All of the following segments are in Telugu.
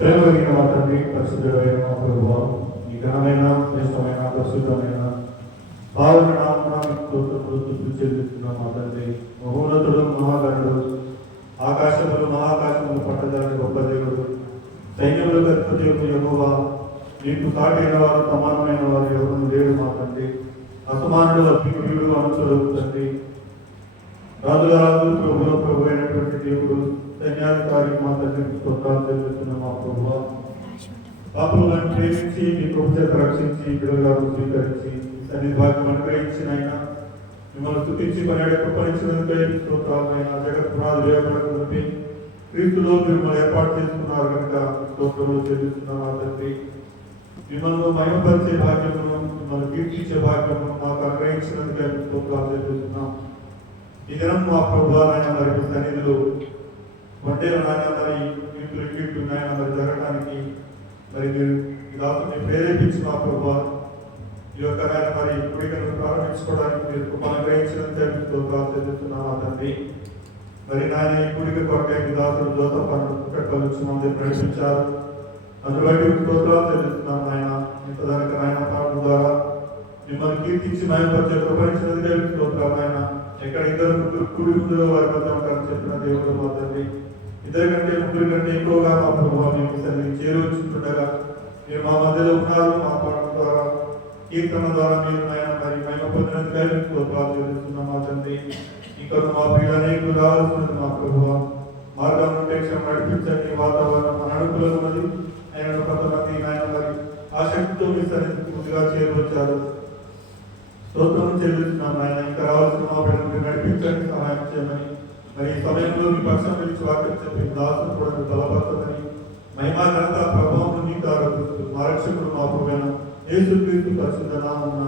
ప్రేమ కలిగిన మా తండ్రి, పరిశుద్ధుడైన మా ప్రభువా, ఈ ఘనమైన శ్రేష్టమైన ప్రస్తుతమైన పావన నామమునకు స్తుతులు చెల్లిస్తున్నాం మా తండ్రి. మహోన్నతుడు, మహాగణుడు, ఆకాశములు మహాకాశములు పట్టజాలని గొప్ప దేవుడు, సైన్యములు గొప్ప దేవుడు యెహోవా, నీకు సాటైన వారు సమానమైన వారు ఎవరు లేడు మా తండ్రి. అసమానుడు, అద్భుతుడు, అనుసుడు తండ్రి, రాజుల రాజు, ప్రభుల ప్రభు అయినటువంటి దేవుడు, సైన్యాధికారి మా తండ్రికి స్తోత్రాలు చెల్లిస్తున్నాం మా ప్రభువా. పాపులను ప్రేమించి మీ ప్రభు చేత రక్షించి బిడ్డలుగా స్వీకరించి సన్నిధి భాగ్యం అనుగ్రహించిన ఆయన మిమ్మల్ని స్తుతించి కొనియాడే కృపణించినందుకై స్తోత్రాలైన జగత్ పునాది వేయబడకు చెప్పి క్రీస్తులో మిమ్మల్ని ఏర్పాటు చేసుకున్నారు కనుక స్తోత్రములు చెల్లిస్తున్నాం మా తండ్రి. మిమ్మల్ని మహిమపరిచే భాగ్యమును, మిమ్మల్ని కీర్తించే భాగ్యమును మాకు అనుగ్రహించినందుకై స్తోత్రాలు చెల్లిస్తున్నాం. ఈ దినం మా ప్రభువాలైన మరి సన్నిధిలో వంటేల నాయన మరి వీటిలో కీర్తి నాయన మరి జరగడానికి మరి మీరు ఈ దాసుని ప్రేరేపించి మా ప్రభువా ఈ యొక్క నాయన మరి కోరికను ప్రారంభించుకోవడానికి మీరు కృపను అనుగ్రహించినందుకై స్తోత్రాలు చెల్లిస్తున్నాం మా తండ్రి. మరి నాయన ఈ కోరిక కొరకై మీ దాసులు జోసఫ్ అను నుంచి మమ్మల్ని నడిపించారు. అందుబట్టి స్తోత్రాలు చెల్లిస్తున్నాం నాయన. ఇంతదానికి నాయన పాటల ద్వారా మిమ్మల్ని కీర్తించి మహిమపరిచే కృపణించినందుకై స్తోత్రాలు నాయన. ఎక్కడ ఇద్దరు కుడి ముందులో వారి మధ్య ఉంటారని చెప్పిన దేవుడు మా తండ్రి. ఇద్దరి కంటే ముగ్గురి కంటే ఎక్కువగా మా ప్రభావం మీకు సన్నిధి చేరువచ్చుంటుండగా మీరు మా మధ్యలో ఉన్నారు. మా పాటల ద్వారా కీర్తన ద్వారా మీరు నాయన మరి మహిమ పొందినందుకై స్తోత్రాలు చెల్లిస్తున్నాం మా తండ్రి. ఇంకా మా ప్రియులు అనేకులు రావాల్సినది మా ప్రభువా, మార్గం ప్రత్యక్షం నడిపించండి. వాతావరణం అనుకూలం ఉన్నది ఆయన కొంతమంది నాయన మరి ఆసక్తితో మీ సన్నిధికి ముందుగా చేరువచ్చారు. స్తోత్రం చెల్లిస్తున్నాం ఆయన. ఇంకా రావాల్సిన మా బిడ్డలను నడిపించండి, సహాయం చేయమని. మరి ఈ సమయంలో మీ పక్షం నుంచి వాక్యం చెప్పి దాసులు కూడా మీరు బలపరచమని మహిమా ఘనత ప్రభావం నీకు ఆరోపిస్తూ మా రక్షకుడు మా ప్రభువైన యేసుక్రీస్తు పరిశుద్ధ నామమున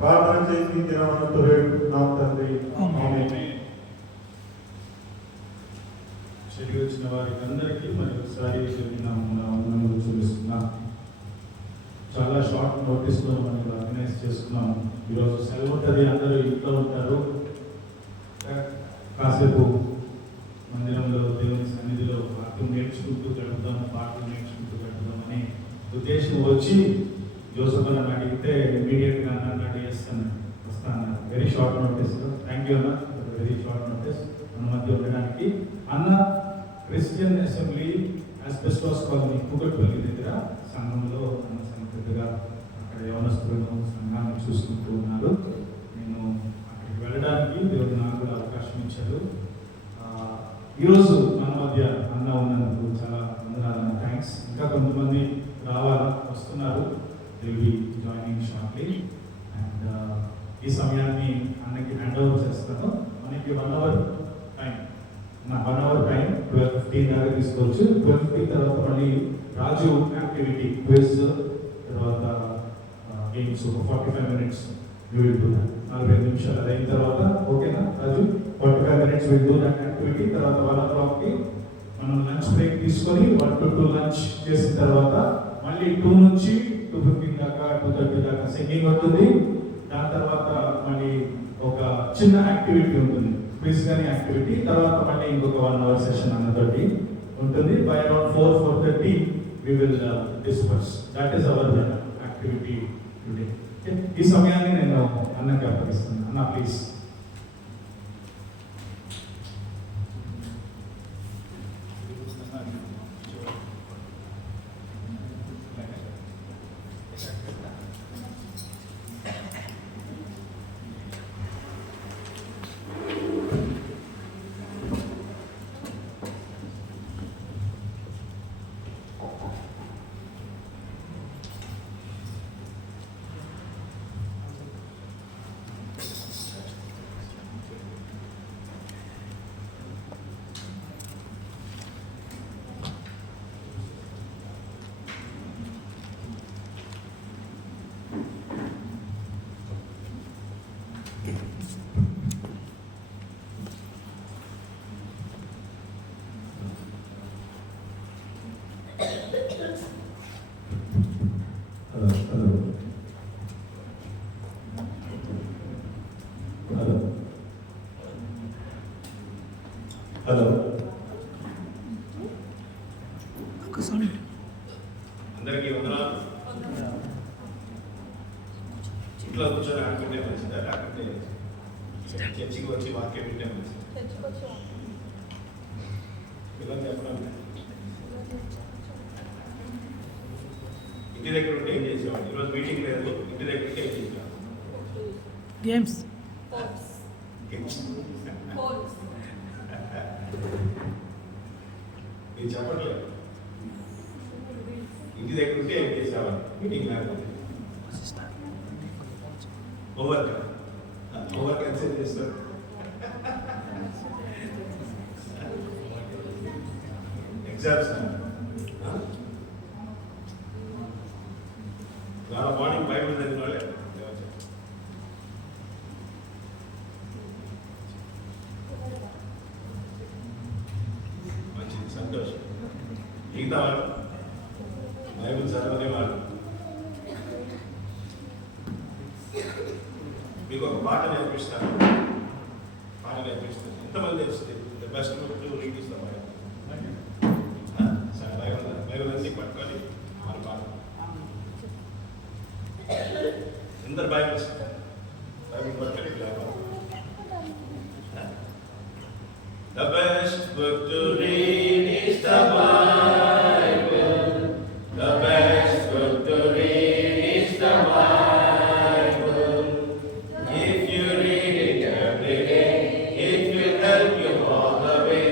ప్రార్థన చేసి దినమనంతో వేడుకుంటున్నాం తండ్రి. ఆమేన్. చెల్లి వచ్చిన వారికి అందరికీ మరొకసారి వందనములు చూపిస్తున్నాం. చాలా షార్ట్ నోటీస్లో మనం ఆర్గనైజ్ చేసుకున్నాం. ఈరోజు సెలవు ఉంటుంది, అందరూ ఇంట్లో ఉంటారు. కాసేపు మందిరంలో దేవుని సన్నిధిలో వాక్యం నేర్చుకుంటూ గడుపుదాం, పాటలు నేర్చుకుంటూ గడుపుదామని ఉద్దేశం వచ్చి జోసఫ్ అని అడిగితే ఇమీడియట్గా అన్న రెడీ చేస్తాను వస్తాను. Very short notice. Thank you అన్న, వెరీ షార్ట్ నోటీస్ మన మధ్య ఉండడానికి. అన్న Christian assembly asbestos colony Kukatpally దగ్గర సంఘంలో అన్న సంగతిగా అక్కడ యవనస్తులను సంఘాన్ని చూసుకుంటూ ఉన్నారు. నేను అక్కడికి వెళ్ళడానికి దేవుడు నాకు కూడా అవకాశం ఇచ్చారు. ఈరోజు మన మధ్య అన్న ఉన్నందుకు చాలా వందనాలన్న, థ్యాంక్స్. ఇంకా కొంతమంది రావాలా, వస్తున్నారు. Will be joining shortly. And ఈ సమయాన్ని అన్నకి హ్యాండ్ ఓవర్ చేస్తాను. మనకి 1 అవర్ టైం, 1 అవర్ టైం 12:15 దాకా తీసుకోవచ్చు. 12:15 తర్వాత మళ్ళీ రాజు యాక్టివిటీ క్విజ్, తర్వాత games 45 minutes will do that. 45 నిమిషాలు అది అయిన తర్వాత ఓకేనా రాజు, 45 minutes will do that activity. తర్వాత 1 o'clockకి మనం లంచ్ బ్రేక్ తీసుకొని 1 to 2 లంచ్ చేసిన తర్వాత మళ్ళీ 2 నుంచి 2:15 దాకా 2:30 దాకా సింగింగ్ ఉంటుంది. దాని తర్వాత మళ్ళీ ఒక చిన్న యాక్టివిటీ ఉంటుంది, క్విజ్ కానీ యాక్టివిటీ. తర్వాత మళ్ళీ ఇంకొక 1 అవర్ సెషన్ అన్నతోటి ఉంటుంది. By around 4-4:30 we will disperse. That is our activity today. ఈ సమయాన్ని నేను అన్నకి అప్పగిస్తాను. అన్న ప్లీజ్. Halo. నాకే పెట్టాను ఇలా చెప్పడం ఇంటి దగ్గర ఉంటే ఏం చేసేవాడు. ఈరోజు మీటింగ్ లేదు, ఇంటి దగ్గర ఉంటే ఏం చేసేవాడు. గేమ్స్ మీరు చెప్పట్లేదు. ఇంటి దగ్గర ఉంటే ఏం చేసేవాడు. మీటింగ్ లేకపోతే హోంవర్క్ ఎంతసేపు చేస్తారు. ఎగ్జామ్స్ చాలా మార్నింగ్ బైబిల్ చదివిన వాళ్ళే మంచిది, సంతోషం. మిగతా వాళ్ళు బైబిల్ చదవనే వాళ్ళు. మీకు ఒక పాట నేర్పిస్తాను. ఎంతమంది తెలుస్తుంది? The best to read is the Bible. Bible అన్ని పట్టుకొని మన పాట. అందరు బైబిల్ పట్టుకొని The best book to read is the Bible. The best book to read is the Bible. If you read it every day, it will help you all the way.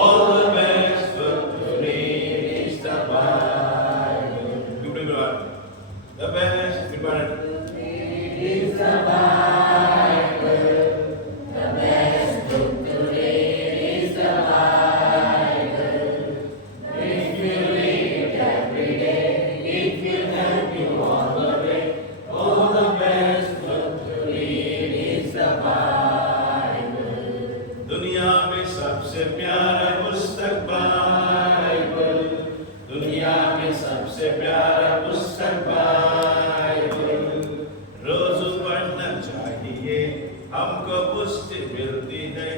All the best book to read is the Bible. Good one. The best book to read is the Bible. The best book to read is the Bible. If you read it every day, it will help you all the way. Oh, the best book to read is the Bible. दुनिया में सबसे प्यारा पुस्तक बाइबल. दुनिया में सबसे प्यारा पुस्तक बाइबल. रोज पढ़ना चाहिए, हमको पुष्टि मिलती है.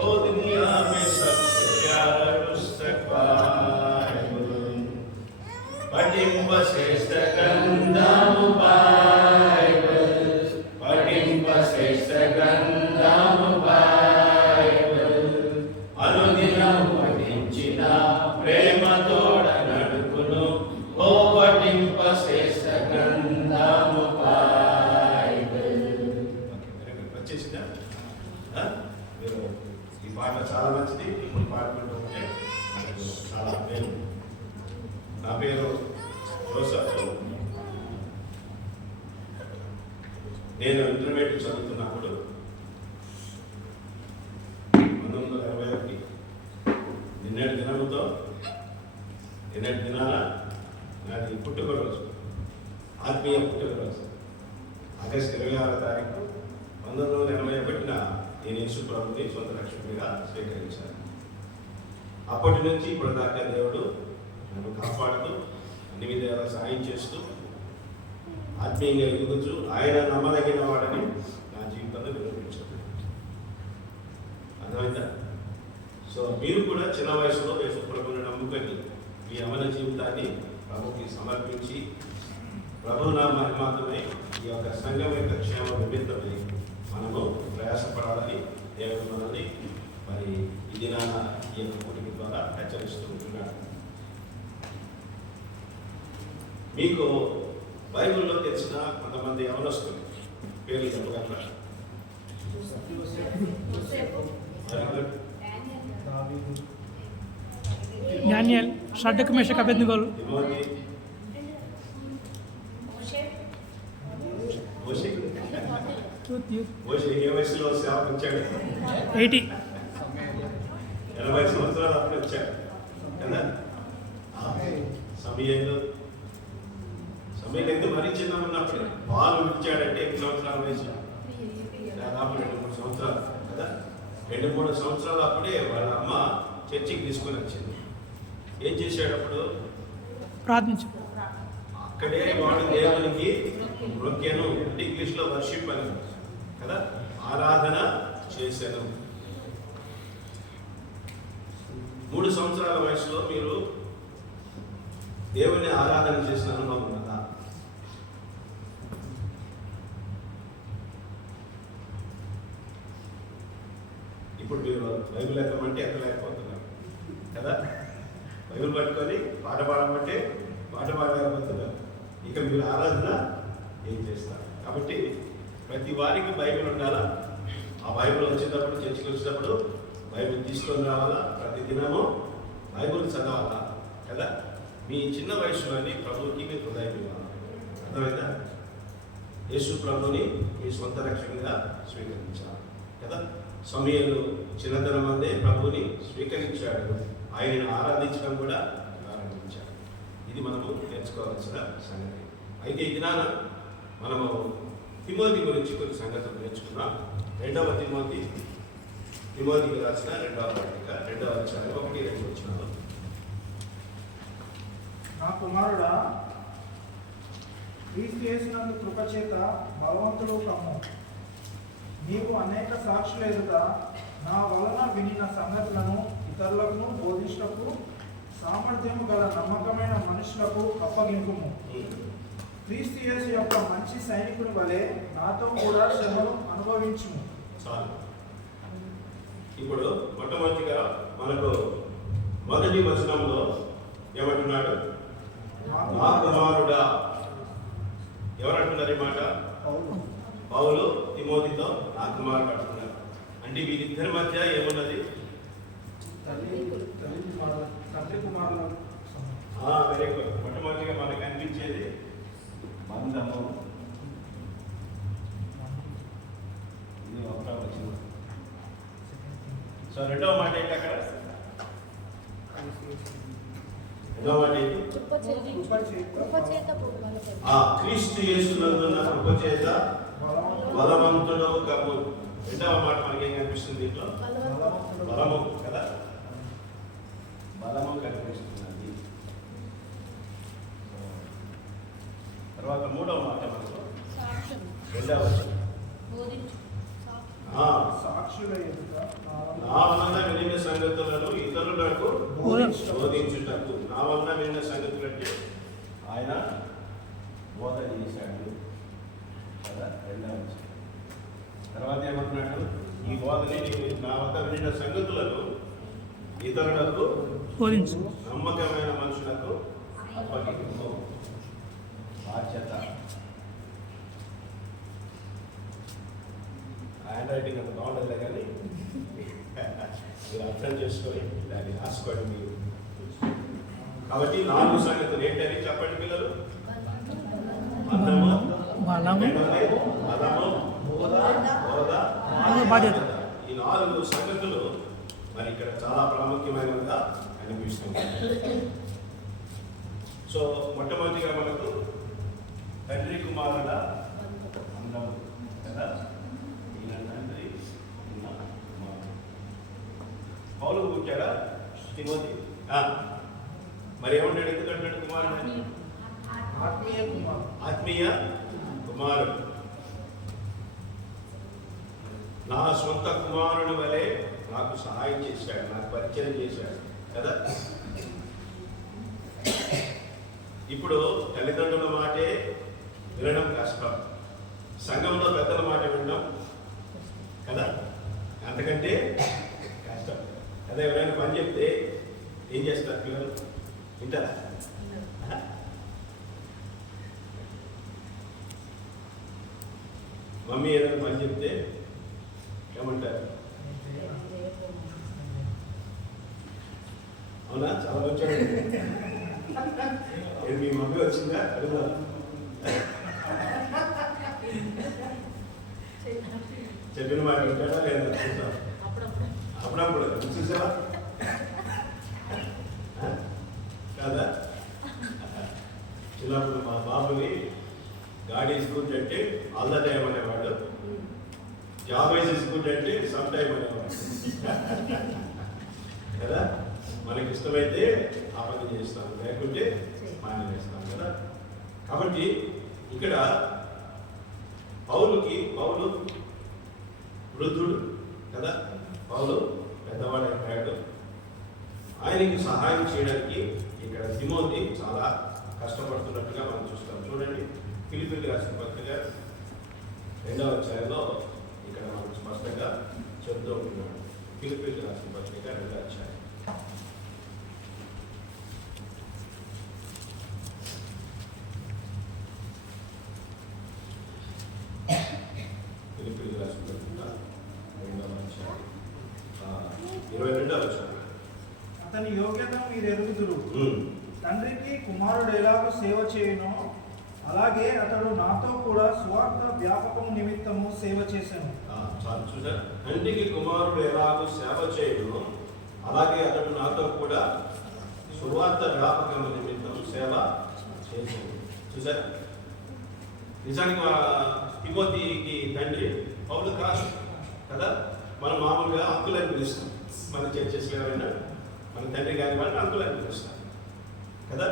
ओ दुनिया में सबसे प्यारा पुस्तक बाइबल. पठिंप श्रेष्ठ ग्रंथము బైబిల్. పఠింప శ్రేష్ఠ గ్రంథము బైబిల్. అనుదినం పఠించిన ప్రేమతోడ నడుపును. ఓ పఠింప శ్రేష్ఠ గ్రంథము బైబిల్. వచ్చేసిందా? మీరు ఈ పాట చాలా మంచిది. ఇప్పుడు పాడుకుంటూ ఉంటే మనకు చాలా పేరు. నా పేరు జోసఫ్. నేను ఇంటర్మీడియట్ చదువుతున్నప్పుడు 1921 నిన్నటి దినాల నాది పుట్టుకరోజు, ఆత్మీయ పుట్టుకరోజు. ఆగస్టు 26వ తారీఖు 1981 నేను యేసు ప్రభుని సొంత రక్షకుడిగా స్వీకరించాను. అప్పటి నుంచి ఇప్పుడు దాకా దేవుడు నన్ను కాపాడుతూ అన్ని విధాలా సహాయం చేస్తూ ఆత్మీయంగా ఎదుగుతూ ఆయన నమ్మదగిన వాడని నా జీవితంలో నిరూపించాడు. అర్థమైందా? సో మీరు కూడా చిన్న వయసులో యేసు ప్రభువుని నమ్ముకొని మీ యవ్వన జీవితాన్ని ప్రభుకి సమర్పించి ప్రభు నా మహిమాత్మై ఈ యొక్క సంఘం యొక్క క్షేమ నిమిత్తమై మనము ప్రయాసపడాలని దేవుడు మనల్ని మరి ఈ దినాన ఈ యొక్క కూడిక ద్వారా హెచ్చరిస్తూ ఉంటున్నాడు. మీకు బైబిల్లో తెలిసిన కొంతమంది యవనస్తులు పేర్లు చెప్పగలరా? డానియల్, షడ్డక్, మేషక్, అబేద్నెగోలు. మోషే ఏ వయసులో సేవకు వచ్చాడు? 80 సంవత్సరాలు అప్పుడు వచ్చాడు కదా. సమయంలో ఎందుకు మరీ చిన్న ఉన్నప్పుడు పాలు విడిచాడంటే 8 సంవత్సరాల వయసు, దాదాపు 2-3 సంవత్సరాలు కదా. 2-3 సంవత్సరాలు అప్పుడే వాళ్ళ అమ్మ చర్చికి తీసుకొని వచ్చింది. ఏం చేశాడు అప్పుడు? ప్రార్థించు. అక్కడే వాడు దేవునికి మొక్కెను, అంటే ఇంగ్లీష్లో వర్షిప్ అని కదా, ఆరాధన చేశాను. 3 సంవత్సరాల వయసులో మీరు దేవుని ఆరాధన చేసిన అనుభవం ఉన్నదా? బైబిల్ ఎత్తమంటే ఎత్తలేకపోతున్నారు కదా. బైబిల్ పట్టుకొని పాట పాడమంటే పాట పాడలేకపోతున్నారు. ఇక మీరు ఆరాధన ఏం చేస్తారు? కాబట్టి ప్రతి వారికి బైబిల్ ఉండాలా. ఆ బైబిల్ వచ్చేటప్పుడు, చర్చికి వచ్చేటప్పుడు బైబిల్ తీసుకొని రావాలా. ప్రతి దినము బైబిల్ చదవాలా కదా. మీ చిన్న వయసులోని ప్రభువుకి మీ హృదయం ఇవ్వాలి. అర్థమైందా? యేసు ప్రభుని మీ సొంత రక్షణగా స్వీకరించాలి కదా. సమయంలో చిన్నతనం అందే ప్రభుని స్వీకరించాడు, ఆయనను ఆరాధించడం కూడా ప్రారంభించాడు. ఇది మనము నేర్చుకోవాల్సిన సంగతి. అయితే ఈ దినాన మనము తిమోతి గురించి కొన్ని సంగతులు నేర్చుకున్నాం. 2వ తిమోతికి రాసిన 2వ పత్రిక 2వ అధ్యాయం 1-2 వచనాలు. నా కుమారుడా, క్రీస్తు యేసునందు కృపచేత బలవంతులు కమ్ము. నీవు అనేక సాక్షుల ఎదుట నా వలన వినిన సంగతులను ఇతరులకు బోధించటకు సామర్థ్యము గల నమ్మకమైన మనుషులకు అప్పగింపుము. క్రీస్తు యేసు యొక్క మంచి సైనికుని వలె నాతో కూడా శ్రమను అనుభవించుము. చాలు. ఇప్పుడు మొట్టమొదటిగా మనకు మొదటి వచనంలో ఏమంటున్నాడు? నా కుమారుడా. ఎవరంటున్నారు ఈ మాట? పౌలు తిమోతితో నా కుమారుడు అంటున్నారు. అంటే వీరిద్దరి మధ్య ఏమున్నది? తండ్రి కుమారుల వెరీ గుడ్. మొట్టమొదటిగా మనకు అనిపించేది బంధము. ఇది ఒకటో వచనం. సో రెండవ మాట ఏంటి అక్కడ? రెండవ మాట ఏంటి? క్రీస్తు యేసునందున్న కృపచేత బలవంతుడు కమ్ము. రెండవ మాట మనకి ఏం కనిపిస్తుంది? దీంట్లో బలము కదా, బలము కనిపిస్తున్నది. తర్వాత మూడవ మాట మనకు 2వ సాక్షుల ఎదుట నా వలన వినిన సంగతులను ఇతరులకు బోధించుటకు. నా వలన వినిన సంగతులు అంటే ఆయన బోధ చేశాడు కదా. 2వ వచనం. తర్వాత ఏమంటున్నాడు? ఈ బోధని నా వద్ద వినిన సంగతులను ఇతరులకు బోధించు, నమ్మకమైన మనుషులకు అప్పగింపు. బాధ్యత. హ్యాండ్ రైటింగ్ అంత బాగుండదులే కానీ మీరు అర్థం చేసుకొని దాన్ని రాసుకోండి మీరు. కాబట్టి 4 సంగతులు ఏంటని చెప్పండి పిల్లలు. అర్థము, బలము, బలము, బోధ, బాధ్యత. ఈ 4 సంగతులు మరి ఇక్కడ చాలా ప్రాముఖ్యమైనవిగా అనిపిస్తుంది. సో మొట్టమొదటిగా మనకు తండ్రి కుమారుల అందము కదా. ఈయన తండ్రి, ఈయన కుమారుడు. పౌలు పుట్టాడా తిమోతి? మరి ఏమన్నాడు? ఎందుకంటాడు కుమారుడు? ఆత్మీయ కుమారుడు. నా సొంత కుమారుడు వలె నాకు సహాయం చేశాడు, నాకు పరిచయం చేశాడు కదా. ఇప్పుడు తల్లిదండ్రుల మాటే వినడం కష్టం, సంఘంలో పెద్దల మాట వినడం కదా అంతకంటే కష్టం కదా. ఎవరైనా పని చెప్తే ఏం చేస్తారు పిల్లలు? వింటారా? మమ్మీ ఏదైనా పని చెప్తే ఏమంటారు? అవునా? చాలా వచ్చాడు. మీ మమ్మీ వచ్చిందా అడుగుదా? చెప్పిన మాట వింటాడా లేదా? అప్పుడప్పుడు చూసావా కాదా? చిన్నప్పుడు మా బాబుని గాడి స్కూట్ అంటే ఆల్ ద టైం అనేవాడు, జాబ్ వైజ్ స్కూట్ అంటే సమ్ టైం అనేవాడు కదా. మనకి ఇష్టమైతే ఆ పని చేస్తాం, లేకుంటే మానేస్తాం కదా. కాబట్టి ఇక్కడ పౌలు వృద్ధుడు కదా, పౌలు పెద్దవాడైపోయాడు. ఆయనకి సహాయం చేయడానికి ఇక్కడ తిమోతి చాలా కష్టపడుతున్నట్టుగా మనం చూస్తాం. చూడండి, ఫిలిప్పీయులకు రాసిన పత్రిక 2వ అధ్యాయంలో ఇక్కడ మనం స్పష్టంగా చెప్తూ ఉంటున్నాడు. ఫిలిప్పీలకు రాసిన పత్రిక 2వ అధ్యాయం. ఫిలిప్పీలకు రాసిన పత్రిక 2వ అధ్యాయం 22వ వచనం. అతని యోగ్యతను మీరు ఎరుగుదురు. తండ్రికి కుమారుడు ఎలాగో సేవ చేయనో అలాగే అతడు నాతో కూడా సువార్త వ్యాపకం నిమిత్తము సేవ చేశాను. చాలు చూసారా, తండ్రికి కుమారుడు ఎలాగో సేవ చేయను అలాగే అతడు నాతో కూడా సువార్త వ్యాపకం నిమిత్తం సేవ చేశాను. చూసారా, నిజానికి తిమోతికి తండ్రి పౌలు కాదు కదా. మనం మామూలుగా అంకుల్ అని పిలుస్తాం. మన చర్చెస్లో ఎవరైనా మన తండ్రి గారి వాళ్ళని అంకుల్ అని పిలుస్తాం కదా.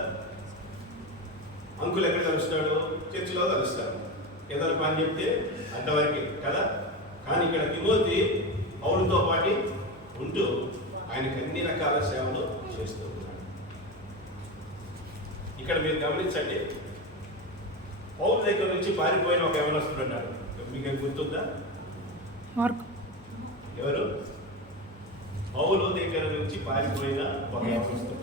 అంకుల్ ఎక్కడ కలుస్తాడు? చర్చిలో కలుస్తాడు. ఏదైనా పని చెప్తే అంతవరకే కదా. కానీ ఇక్కడ తిమోతి పౌలుతో పాటు ఉంటూ ఆయనకు అన్ని రకాల సేవలు చేస్తూ ఉన్నాడు. ఇక్కడ మీరు గమనించండి, పౌలు దగ్గర నుంచి పారిపోయిన ఒక యవనస్తుడు ఉన్నాడు. మీకు గుర్తుందా? మార్క్. ఎవరు? పౌలు దగ్గర నుంచి పారిపోయిన ఒక యవనస్తుడు.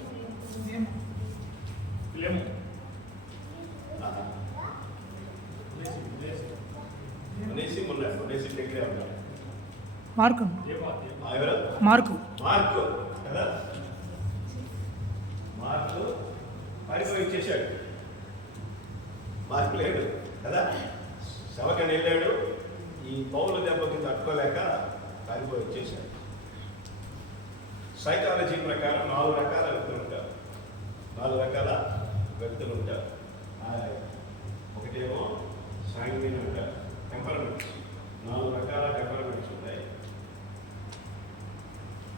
దగ్గరే ఉన్నాడు. మార్కు. ఎవరు? మార్కు. మార్కు కదా. మార్కు పారిపోయి ఇచ్చేశాడు. మార్కు లేడు కదా. శవకని వెళ్ళాడు. ఈ పౌలు దెబ్బకి తట్టుకోలేక పారిపోయి ఇచ్చేశాడు. సైకాలజీ ప్రకారం 4 రకాల వ్యక్తులు ఉంటారు. 4 రకాల వ్యక్తులు ఉంటారు. ఒకటేమో సాంగ్విన్ అంటారు, టెంపరమెంట్స్. 4 రకాల టెంపరమెంట్స్ ఉంటాయి.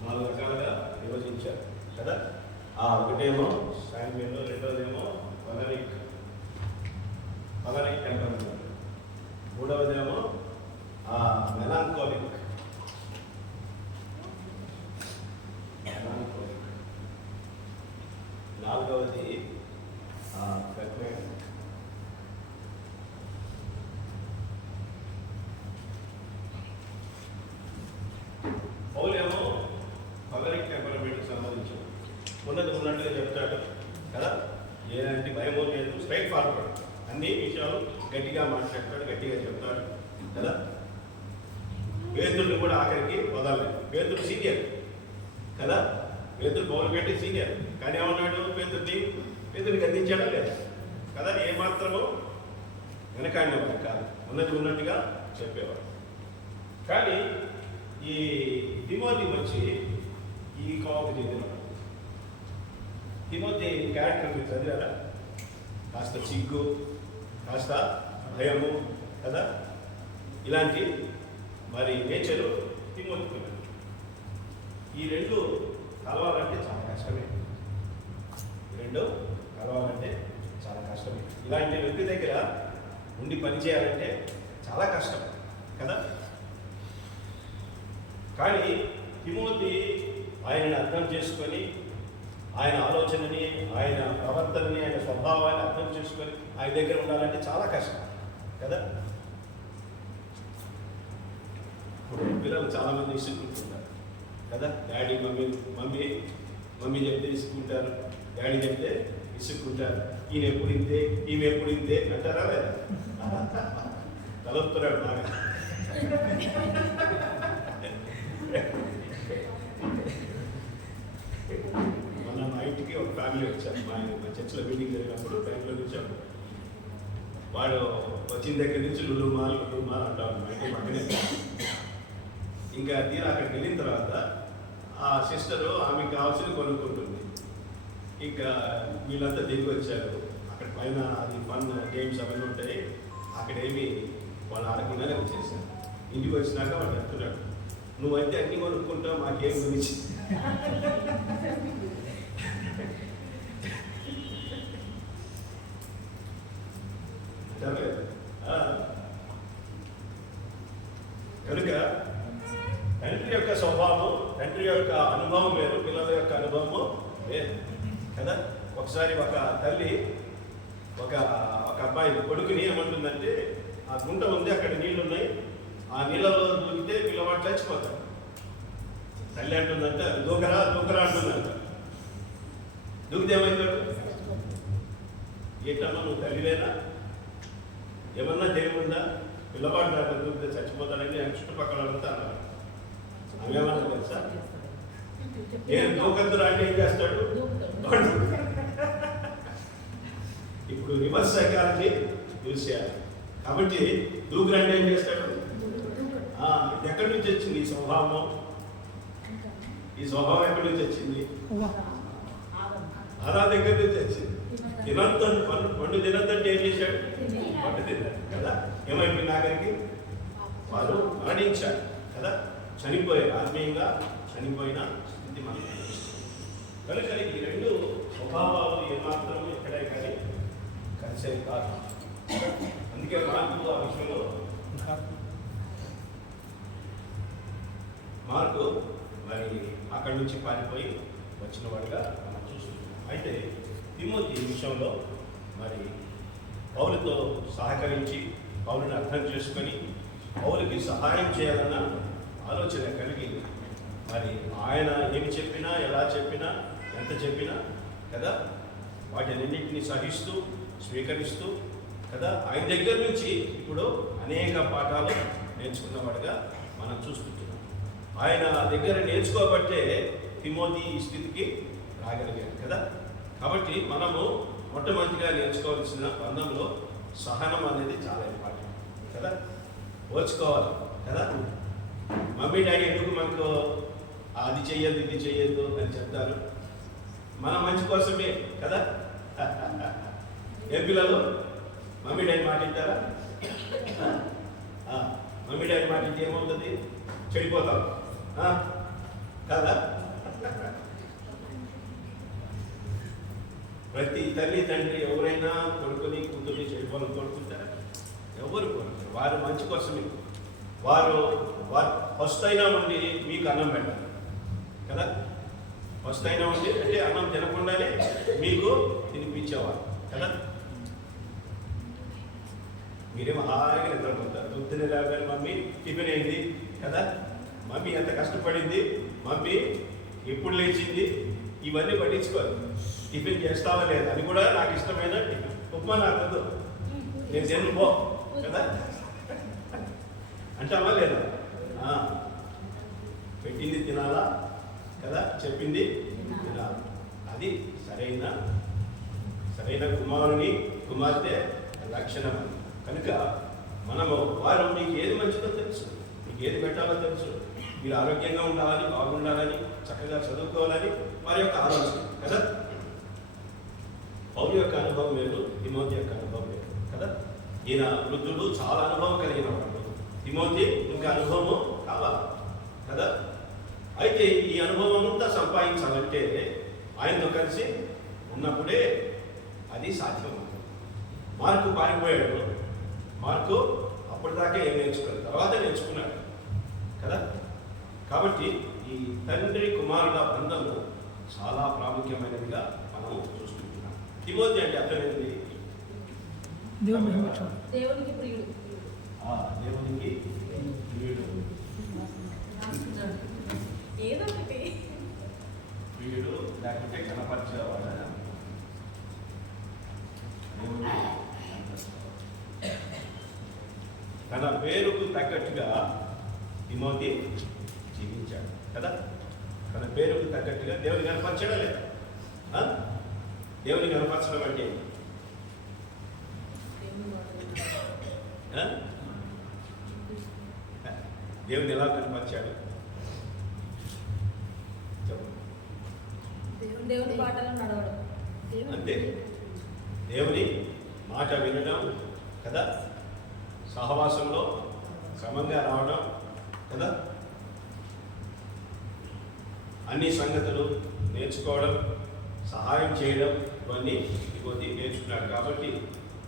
4 రకాలుగా విభజించారు కదా. ఒకటేమో సాంగ్విన్, రెండోదేమో కొలరిక్ టెంపరమెంట్, మూడవదేమో మెలాంకోలిక్, నాలుగవది పౌలేమో కొలరిక్ టెంపరమెంట్కి సంబంధించి ఉన్నట్టుగా చెప్తాడు కదా. ఏదంటే భయమో లేదు, స్ట్రైట్ ఫార్వర్డ్, అన్ని విషయాలు గట్టిగా మాట్లాడతాడు, గట్టిగా చెప్తాడు కదా. పేతుడిని కూడా ఆఖరికి వదలలేదు. పేతుడు సీనియర్ కదా. పేతుడు పౌలు పెట్టి సీనియర్. కానీ ఏమన్నాడు? పేతుడికి అందించాడా లేదా కదా. ఏమాత్రమో వెనకాడినవాడు కాదు, ఉన్నట్టుగా చెప్పేవాడు. కానీ ఈ తిమోతి వచ్చి ఈ కోవకు చెందినవాడు. తిమోతి క్యారెక్టర్ మీరు చదివారా? కాస్త చిగ్గు, కాస్త భయము కదా. ఇలాంటి మరి నేచరు తిమోతికి. ఈ రెండు కలవాలంటే చాలా కష్టమే. ఇలాంటి వ్యక్తి దగ్గర ఉండి పనిచేయాలంటే చాలా కష్టం కదా. కానీ తిమోతి ఆయనని అర్థం చేసుకొని, ఆయన ఆలోచనని, ఆయన ప్రవర్తనని, ఆయన స్వభావాన్ని అర్థం చేసుకొని ఆయన దగ్గర ఉండాలంటే చాలా కష్టం కదా. పిల్లలు చాలామంది ఇసుకుంటుంటారు కదా. డాడీ మమ్మీ చెప్తే ఇసుకుంటారు, డాడీ చెప్తే ఇసుక్కుంటారు. ఈయన ఎప్పుడు ఇంతే, ఈమె ఎప్పుడు ఇంతే అంటారా లేదా? తలపుతున్నాడు బాగా. మా ఇంటికి ఒక ఫ్యామిలీ వచ్చారు. మా చర్చిలో మీటింగ్ జరిగినప్పుడు ఫ్యామిలీలో వచ్చాము. వాడు వచ్చిన దగ్గర నుంచి లులు మాల్ అంటారు. మా ఇంటి పక్కనే. ఇంకా తీరా అక్కడికి వెళ్ళిన తర్వాత ఆ సిస్టరు ఆమెకు కావాల్సింది కొనుక్కుంటుంది. ఇంకా వీళ్ళంతా దిగి వచ్చారు. అక్కడ పైన అది ఫన్ గేమ్స్ అవన్నీ ఉంటాయి. అక్కడేమి వాళ్ళు ఆడకుండానే వచ్చేసారు. ఇంటికి వచ్చినాక వాడు చెప్తున్నాడు, నువ్వైతే అన్ని కొనుక్కుంటావు, మాకేం గురించి. కనుక తండ్రి యొక్క స్వభావం, తండ్రి యొక్క అనుభవం వేరు, పిల్లల యొక్క అనుభవము వేరు కదా. ఒకసారి ఒక తల్లి ఒక అబ్బాయి కొడుకుని ఏమంటుందంటే, ఆ గుంట ఉంది, అక్కడ నీళ్లు ఉన్నాయి, ఆ నీళ్ళలో దూకితే పిల్లవాడు చచ్చిపోతాడు. తల్లి అంటుందంట దూకరా దూకరా అంటుందంట. దూకితే ఏమవుతాడు? ఏంటమ్మా నువ్వు తల్లివేనా? ఏమన్నా దేవుందా? పిల్లవాడు దాంట్లో దూకితే చచ్చిపోతాడని ఆయన చుట్టుపక్కల అంతా అన్నారు. అవేమన్నా తెలుసా? నేను దూకద్దురా అంటే ఏం చేస్తాడు? ఇప్పుడు రివర్స్ సైకాలజీ యూజ్ చేయాలి. కాబట్టి దూకురా అంటే ఏం చేస్తాడు? ఇది ఎక్కడి నుంచి వచ్చింది ఈ స్వభావం? ఈ స్వభావం ఎక్కడి నుంచి వచ్చింది? ఆదా దగ్గర నుంచి వచ్చింది. పండు తినద్దంటే ఏం చేశాడు? పండు తిన్నాడు కదా. ఏమైపోయింది ఆఖరికి? వారు మరణించారు కదా, చనిపోయారు. ఆత్మీయంగా చనిపోయిన స్థితి మనకు కనుక ఈ రెండు స్వభావాలు ఏమాత్రం ఎక్కడే కానీ కలిసేవి కాదు. అందుకే మార్పు ఆ విషయంలో మార్కు మరి అక్కడి నుంచి పారిపోయి వచ్చిన వాడిగా మనం చూస్తున్నాం. అయితే తిమోతి ఈ విషయంలో మరి పౌలుతో సహకరించి పౌలుని అర్థం చేసుకొని పౌలుకి సహాయం చేయాలన్న ఆలోచన కలిగి మరి ఆయన ఏమి చెప్పినా ఎలా చెప్పినా ఎంత చెప్పినా కదా వాటినన్నింటినీ సహిస్తూ స్వీకరిస్తూ కదా ఆయన దగ్గర నుంచి ఇప్పుడు అనేక పాఠాలు నేర్చుకున్నవాడుగా మనం చూస్తుంటున్నాం. ఆయన దగ్గర నేర్చుకోబట్టే తిమోతి ఈ స్థితికి రాగలిగాడు కదా. కాబట్టి మనము మొట్టమొదటిగా నేర్చుకోవాల్సిన బంధంలో సహనం అనేది చాలా ఇంపార్టెంట్ కదా. ఓర్చుకోవాలి కదా. మమ్మీ డాడీ ఎందుకు మనకు అది చెయ్యొద్దు ఇది చెయ్యొద్దు అని చెప్తారు? మన మంచి కోసమే కదా. ఏ పిల్లలు మమ్మీ డాడీ మాట వింటారా? మమ్మీ డాడీ మాట వింటే ఏమవుతుంది? చెడిపోతాం కదా. ప్రతి తల్లి తండ్రి ఎవరైనా కొడుకుని కూతుర్ని చెడిపోవాలని కోరుకుంటారా? ఎవరు కోరుకుంటారు? వారు మంచి కోసమే. వారు ఫస్ట్ అయినా ఉండి మీకు అన్నం పెట్టాలి కదా. ఫస్ట్ అయినా ఉండి అంటే అన్నం తినకుండానే మీకు తినిపించేవారు కదా. మీరేమో హాయిగా నిద్రపోతారు. పొద్దున్నే లేవగానే మమ్మీ టిఫిన్ అయింది కదా, మమ్మీ ఎంత కష్టపడింది, మమ్మీ ఎప్పుడు లేచింది, ఇవన్నీ పట్టించుకోవాలి. టిఫిన్ చేస్తావా లేదా అది కూడా నాకు ఇష్టమైన టిఫిన్. ఉప్మా నాకు వద్దు, నేను తినపో కదా అంటామా లేదా? పెట్టింది తినాలా కదా, చెప్పింది తినాలి. అది సరైన కుమారుని కుమార్తె లక్షణం. కనుక మనము వారు మీకు ఏది మంచిదో తెలుసు, మీకు ఏది పెట్టాలో తెలుసు. మీరు ఆరోగ్యంగా ఉండాలని, బాగుండాలని, చక్కగా చదువుకోవాలని వారి యొక్క ఆలోచన కదా. పౌలు యొక్క అనుభవం లేదు, తిమోతి యొక్క అనుభవం లేదు కదా. ఈయన వృద్ధుడు చాలా అనుభవం కలిగిన వాడు. తిమోతి ఇంకా అనుభవం కావాలి కదా. అయితే ఈ అనుభవం అంతా సంపాదించాలంటే ఆయనతో కలిసి ఉన్నప్పుడే అది సాధ్యం. మార్కు పారిపోయాడు. మార్కు అప్పటిదాకా ఏం నేర్చుకోలేదు, తర్వాత నేర్చుకున్నాడు కదా. కాబట్టి ఈ తండ్రి కుమారుల బంధము చాలా ప్రాముఖ్యమైనదిగా మనం చూసుకుంటున్నాం. తిమోతి అంటే అర్థం ఏంటి? దేవునికి ప్రియుడు. దేవునికి ప్రియుడు. ఏదో ఒకటి ప్రియుడు లేకుంటే కనపరిచేవాడు. తన పేరుకు తగ్గట్టుగా తిమోతి జీవించాడు కదా. తన పేరుకు తగ్గట్టుగా దేవుని కనపరచడం లేదా? దేవుని కనపరచడం అంటే దేవుని ఎలా కనపరిచాడు? దేవుని పాటలు నడవడం అంతే. దేవుని మాట వినడం కదా, సహవాసంలో క్రమంగా రావడం కదా, అన్ని సంగతులు నేర్చుకోవడం, సహాయం చేయడం, ఇవన్నీ తిమోతి నేర్చుకున్నాడు. కాబట్టి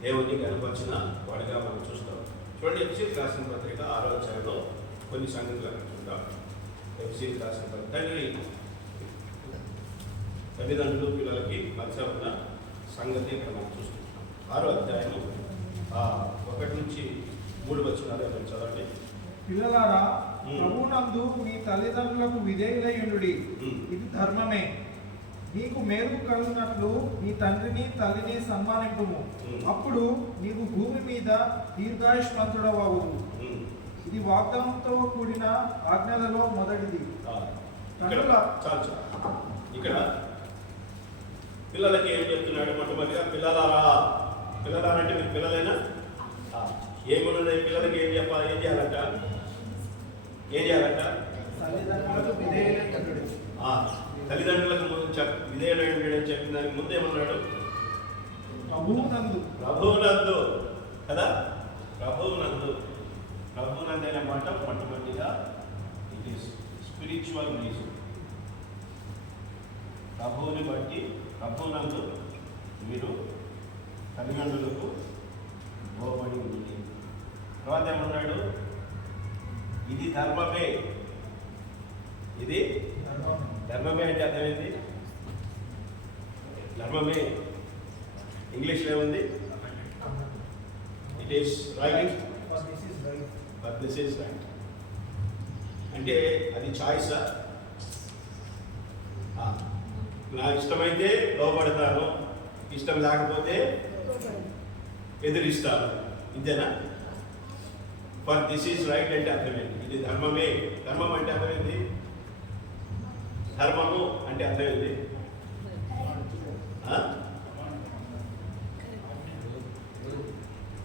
దేవుణ్ణి కనపరిచిన వాడిగా మనం చూస్తాం. చూడండి, ఎఫ్సీలకు రాసిన పత్రిక 6వ అధ్యాయంలో కొన్ని సంగతులు అక్కడ చూద్దాం. ఎఫ్సీలకు రాసిన పత్రిక తల్లిదండ్రులు పిల్లలకి మధ్య ఉన్న సంగతి ఇక్కడ మనం చూస్తున్నాం. 6వ అధ్యాయం 1 నుంచి 3 వచనాలు చదవండి. పిల్లలారా, ప్రభునందు మీ తల్లిదండ్రులకు విధేయులయుండుడి, ఉమ్. ఇది ధర్మమే. నీకు మేలు కలుగునట్లు నీ తండ్రిని తల్లిని సన్మానింపుము, అప్పుడు నీవు భూమి మీద దీర్ఘాయుష్మంతుడవవుదు. ఇది వాగ్దానంతో కూడిన ఆజ్ఞలలో మొదటిది. ఇక్కడ చాలు చాలు. ఇక్కడ పిల్లలకి ఏం చెప్తున్నాడు? మొట్టమొదటిగా పిల్లలారా, పిల్లలారా అంటే మీరు పిల్లలైనా ఏమున్నది? పిల్లలకి ఏం చెప్పాలి? ఏం చేయాలంట? ఏం చేయాలంట? తల్లిదండ్రులకు విధేయులయుండుడి. తల్లిదండ్రులకు ముందు విధేయుడని చెప్పిన దానికి ముందు ఏమన్నాడు? ప్రభువునందు. ప్రభువునందు కదా, ప్రభువునందు. ప్రభువునందు అనే మాట మొట్టమొదటిగా ఇట్ ఈస్ స్పిరిచువల్ రీజన్. ప్రభువుని బట్టి ప్రభువునందు మీరు తల్లిదండ్రులకు లోబడి ఉంది. తర్వాత ఏమన్నాడు? ఇది ధర్మమే. ఇది ధర్మమే అంటే అర్థమైంది. ధర్మమే ఇంగ్లీష్లో ఏముంది? It is right, but this is right. అంటే అది చాయిసా? నా ఇష్టమైతే లోపడతాను, ఇష్టం లేకపోతే ఎదిరిస్తాను, ఇంతేనా? ఫర్ దిస్ ఈజ్ రైట్ అంటే అర్థమైంది. ఇది ధర్మమే. ధర్మం అంటే అర్థమైంది. ధర్మము అంటే అర్థమైంది.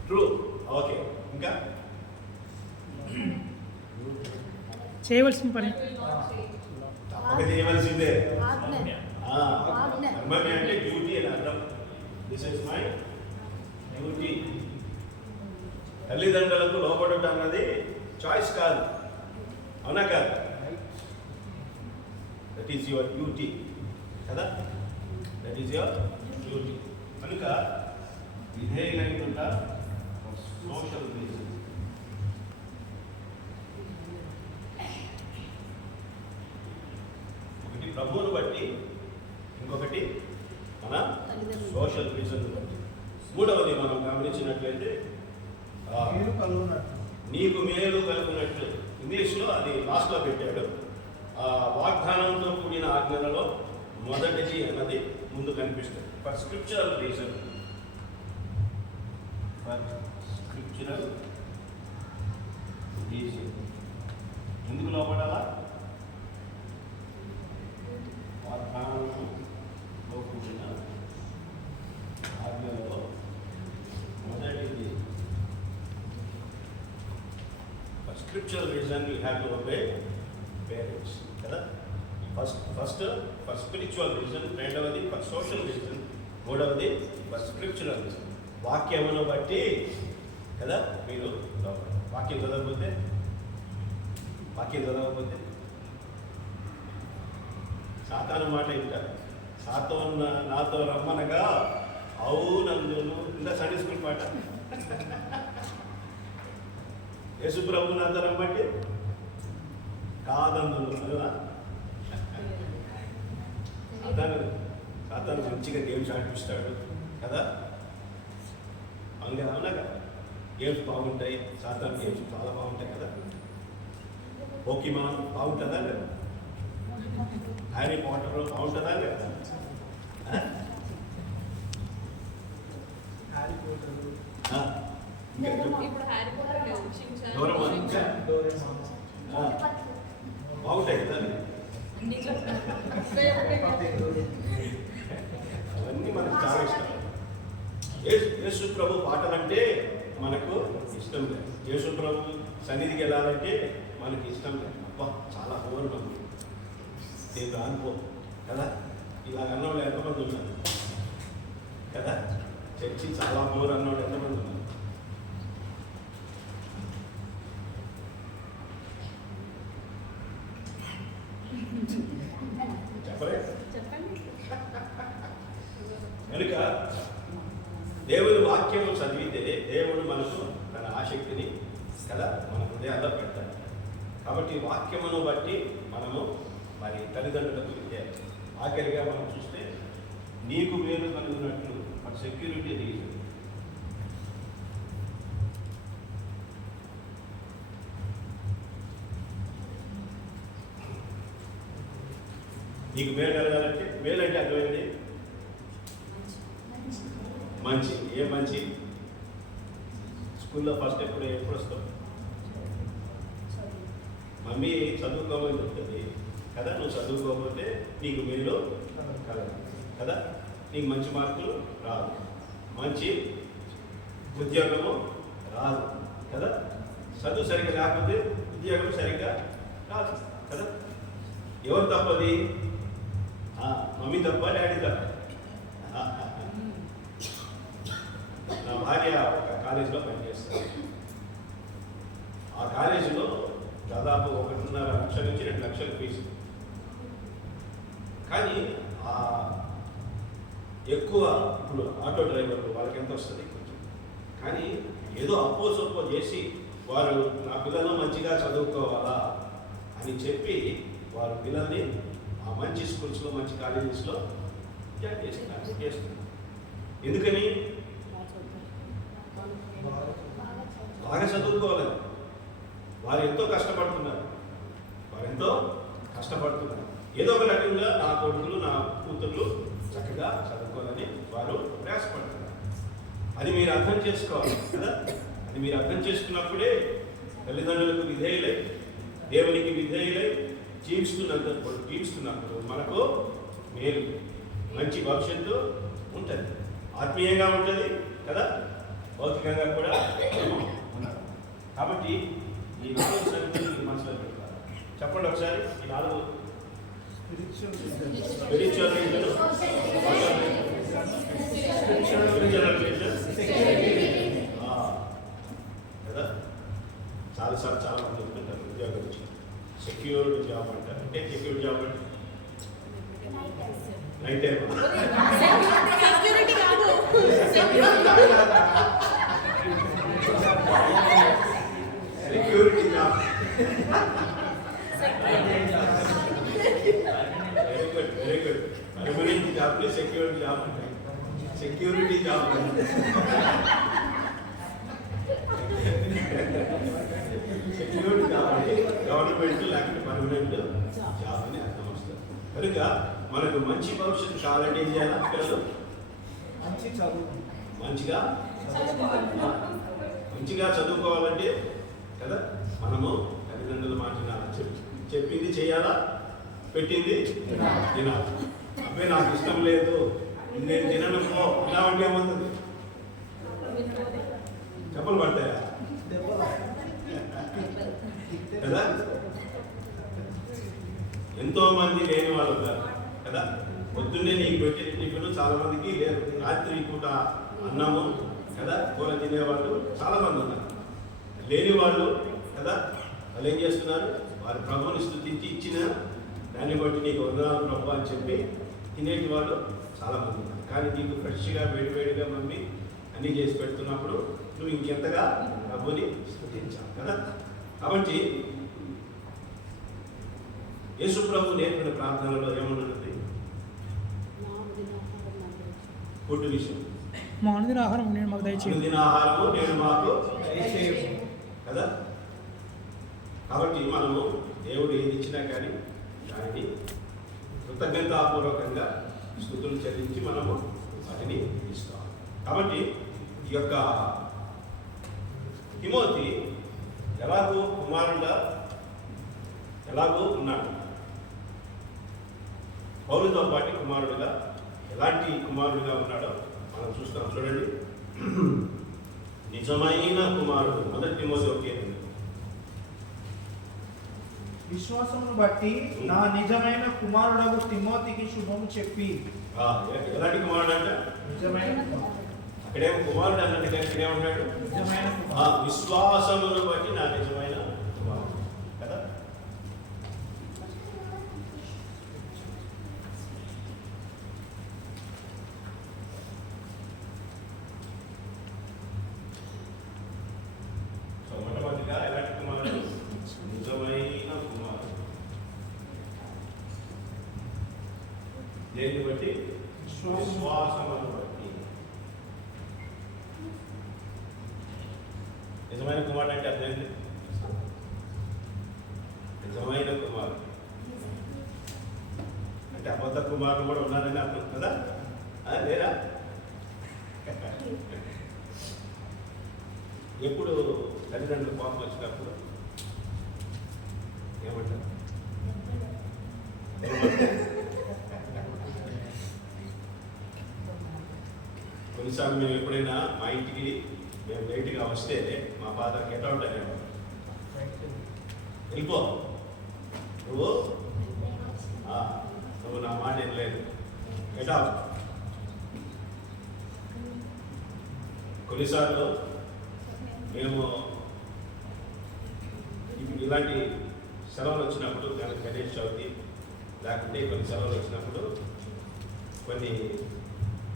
ట్రూ. ఓకే, ఇంకా చేయవలసిన పని. తప్పక చేయవలసిందే. ఆజ్ఞ. ధర్మమే అంటే డ్యూటీ అని అర్థం. This is my duty. తల్లిదండ్రులకు లోపడటం అన్నది చాయిస్ కాదు, అవునా కాదు? దట్ ఈస్ యువర్ డ్యూటీ కదా, దట్ ఈస్ యువర్ డ్యూటీ. కనుక విధేయులైన సోషల్ రీజన్. ఒకటి ప్రభువును బట్టి, ఇంకొకటి మన సోషల్ రీజన్ బట్టి. మూడవది మనం గమనించినట్లయితే మేలు కలుగునట్లు. నీకు మేలు కలుగునట్లు. ఇంగ్లీష్లో అది లాస్ట్లో పెట్టాడు. వాగ్దానంతో కూడిన ఆజ్ఞలలో మొదటిది అన్నది ముందు కనిపిస్తుంది. For scriptural reason. For scriptural reason. ఎందుకు లోపడాలా? వాగ్దానంతో కూడిన ఆజ్ఞలలో మొదటిది. For scriptural reason we have to obey parents. కదా, ఫస్ట్ ఫర్ స్పిరిచువల్ రీజన్, రెండవది ఫర్ సోషల్ రీజన్, మూడవది ఫర్ స్క్రిప్చురల్ రీజన్. వాక్యమును బట్టి కదా మీరు వాక్యం చదవకపోతే సాతాను మాట వింటారు. నాతో రమ్మనగా అవునందును. ఇంకా సండే స్కూల్ పాట. యేసు ప్రభు నాతో రమ్మంటే కాదందును. సాతాను మంచిగా గేమ్స్ ఆడిపిస్తాడు కదా, అవునా కదా? గేమ్స్ బాగుంటాయి, సాతాను గేమ్స్ చాలా బాగుంటాయి కదా. పోకీమాన్ బాగుంటుందా లేదా? హ్యారీ పాటర్ బాగుంటుందా లేదా? ఇప్పుడు హ్యారీ పాటర్ లేదు, షించాన్. దూరం ఇంకా బాగుంటాయి కదా. అవన్నీ మనకు చాలా ఇష్టం. యేసు ప్రభు పాటలంటే మనకు ఇష్టం లేదు. యేసు ప్రభు సన్నిధికి వెళ్ళాలంటే మనకి ఇష్టం లేదు. అబ్బా చాలా ఓవర్ మంది నేను రానుకో కదా. ఇలా అన్నవాళ్ళు ఎంతమంది ఉన్నారు కదా? చర్చి చాలా ఓవర్ అన్నవాళ్ళు ఎంతమంది ఉన్నారు? చెప్పలే. కనుక దేవుని వాక్యము చదివితే దేవుడు మనకు తన ఆసక్తిని కదా మన హృదయాల్లో పెడతాడు. కాబట్టి వాక్యమును బట్టి మనము మరి తల్లిదండ్రులకు విద్యాలి. ఆఖరిగా మనం చూస్తే నీకు మేలు కలుగునట్లు ఫర్ సెక్యూరిటీ రీజన్. నీకు మేలు కలగాలంటే మేలు అంటే అర్థమైంది మంచి. ఏ మంచి? స్కూల్లో ఫస్ట్ ఎప్పుడు వస్తావు? మమ్మీ చదువుకోమని చెప్తుంది కదా. నువ్వు చదువుకోకపోతే నీకు మేలు కలగదు కదా. నీకు మంచి మార్కులు రాదు, మంచి ఉద్యోగము రాదు కదా. చదువు సరిగ్గా లేకపోతే ఉద్యోగం సరిగ్గా రాదు కదా. ఎవరు తప్పది? మమ్మీ తప్ప, డాడీ తప్ప? నా భార్య ఒక కాలేజీలో పనిచేస్తుంది. ఆ కాలేజీలో దాదాపు 1.5 లక్షల నుంచి 2 లక్షల ఫీజు. కానీ ఎక్కువ ఇప్పుడు ఆటో డ్రైవర్లు వాళ్ళకి ఎంత వస్తుంది కొంచెం, కానీ ఏదో అప్పో సొప్పో చేసి వారు నా పిల్లలు మంచిగా చదువుకోవాలా అని చెప్పి వారు పిల్లల్ని ఆ మంచి స్కూల్స్లో, మంచి కాలేజెస్లో జాయిన్ చేస్తున్నారు. ఎందుకని? బాగా చదువుకోవాలి. వారు ఎంతో కష్టపడుతున్నారు. ఏదో ఒక రకంగా నా కొడుకులు, నా కూతుర్లు చక్కగా చదువుకోవాలని వారు ప్రయాసపడుతున్నారు. అది మీరు అర్థం చేసుకోవాలి కదా. అది మీరు అర్థం చేసుకున్నప్పుడే తల్లిదండ్రులకు విధేయులై, దేవునికి విధేయులై జీవిస్తున్నప్పుడు మనకు మేలు, మంచి భవిష్యత్తు ఉంటుంది. ఆత్మీయంగా ఉంటుంది కదా, భౌతికంగా కూడా ఉన్నారు. కాబట్టి ఈ 4 సంగతులు మనసులో పెడతారు. చెప్పండి ఒకసారి. ఈ 4 స్పిరిచువల్ రీజన్, కదా. చాలాసార్లు చాలా మంది చెప్తుంటారు ఉద్యోగం గురించి. సెక్యూర్డ్ జాబ్ అంటారు. అంటే సెక్యూర్డ్ జాబ్ అంటే నైట్ టైం సెక్యూరిటీ కాదు. Security job. Very good. Permanent job ని సెక్యూరిటీ జాబ్ అంటే. సెక్యూరిటీ జాబ్ సెక్యూరిటీ జాబ్ అంటే గవర్నమెంట్ లేకపోతే పర్మనెంట్ జాబ్ అని అర్థం వస్తుంది. కనుక మనకు మంచి భవిష్యత్తు కావాలంటే ఏం చేయాలి? పిల్లలు మంచిగా చదువుకోవాలంటే కదా మనము తల్లిదండ్రుల మాట చెప్పింది చేయాలా, పెట్టింది తినాలి. అబ్బాయి నాకు ఇష్టం లేదు, నేను తినను పో, ఇలా ఉంటే ఏమవుతుంది? చెప్పలు పడతాయా కదా. ఎంతో మంది లేని వాళ్ళు ఉన్నారు కదా. పొద్దున్నే నీకు పెట్టిన టిఫిన్ చాలా మందికి లేదు. రాత్రి పూట అన్నము కదా, కూర తినేవాళ్ళు చాలా మంది ఉన్నారు. లేని వాళ్ళు కదా, వాళ్ళు ఏం చేస్తున్నారు? వారి ప్రభువుని స్తుతించి ఇచ్చిన దాన్ని బట్టి నీకు వందనాలు ప్రభు అని చెప్పి తినేటి వాళ్ళు చాలా మంది ఉన్నారు. కానీ నీకు ఫ్రెష్గా వేడివేడిగా మమ్మీ అన్నీ చేసి పెడుతున్నప్పుడు నువ్వు ఇంకెంతగా ప్రభుని స్తుతించావు కదా. కాబట్టి యేసు ప్రభు నేర్పిన ప్రార్థనలో ఏముంటుంది? ఫుడ్ విషయం. మానుదిన ఆహారం నేను మాకు దయచేయండి. అనుదిన ఆహారము నేను మాకు దయచేయు కదా. కాబట్టి మనము దేవుడు ఏది ఇచ్చినా కానీ దానిని కృతజ్ఞతాపూర్వకంగా స్తుతులు చెల్లించి మనము వాటిని ఇస్తాం. కాబట్టి ఈ యొక్క తిమోతి ఎలాగో ఉన్నాడు. పౌలుతో పాటు కుమారుడుగా ఎలాంటి కుమారుడుగా ఉన్నాడో మనం చూస్తాం. చూడండి, నిజమైన కుమారుడు. 1 తిమోతి 1:8. విశ్వాసమును బట్టి నా నిజమైన కుమారుడగు తిమోతికి శుభము చెప్పి. ఎలాంటి కుమారుడు అంట? నిజమైన అక్కడేమో కుమారుడు అన్నట్టు ఇక్కడే ఉన్నాడు. నిజమైన విశ్వాసమును బట్టి నా నిజమైన కుమారుడు కదా. మొట్టమొదటిగా ఎలాంటి కుమారుడు? నిజమైన కుమారుడు. దేన్ని బట్టి? విశ్వాసమును బట్టి. నిజమైన కుమారుడు అంటే అర్థమైంది. నిజమైన కుమారుడు అంటే అబద్ధ కుమారులు కూడా ఉన్నారని అర్థం కదా, లేరా? ఎప్పుడు తల్లిదండ్రులు కోపం వచ్చినప్పుడు ఏమంటారు? కొన్నిసార్లు మేము ఎప్పుడైనా మా ఇంటికి మేము లేట్గా వస్తే మా ఫాదర్ గెట్ అవుట్ అనేవాడు. వెళ్ళిపో, నువ్వు నువ్వు నా మాట ఏం లేదు, గెట్ అవుట్. కొన్నిసార్లు మేము ఇలాంటి సెలవులు వచ్చినప్పుడు గణేష్ చవితి లేకుంటే కొన్ని సెలవులు వచ్చినప్పుడు కొన్ని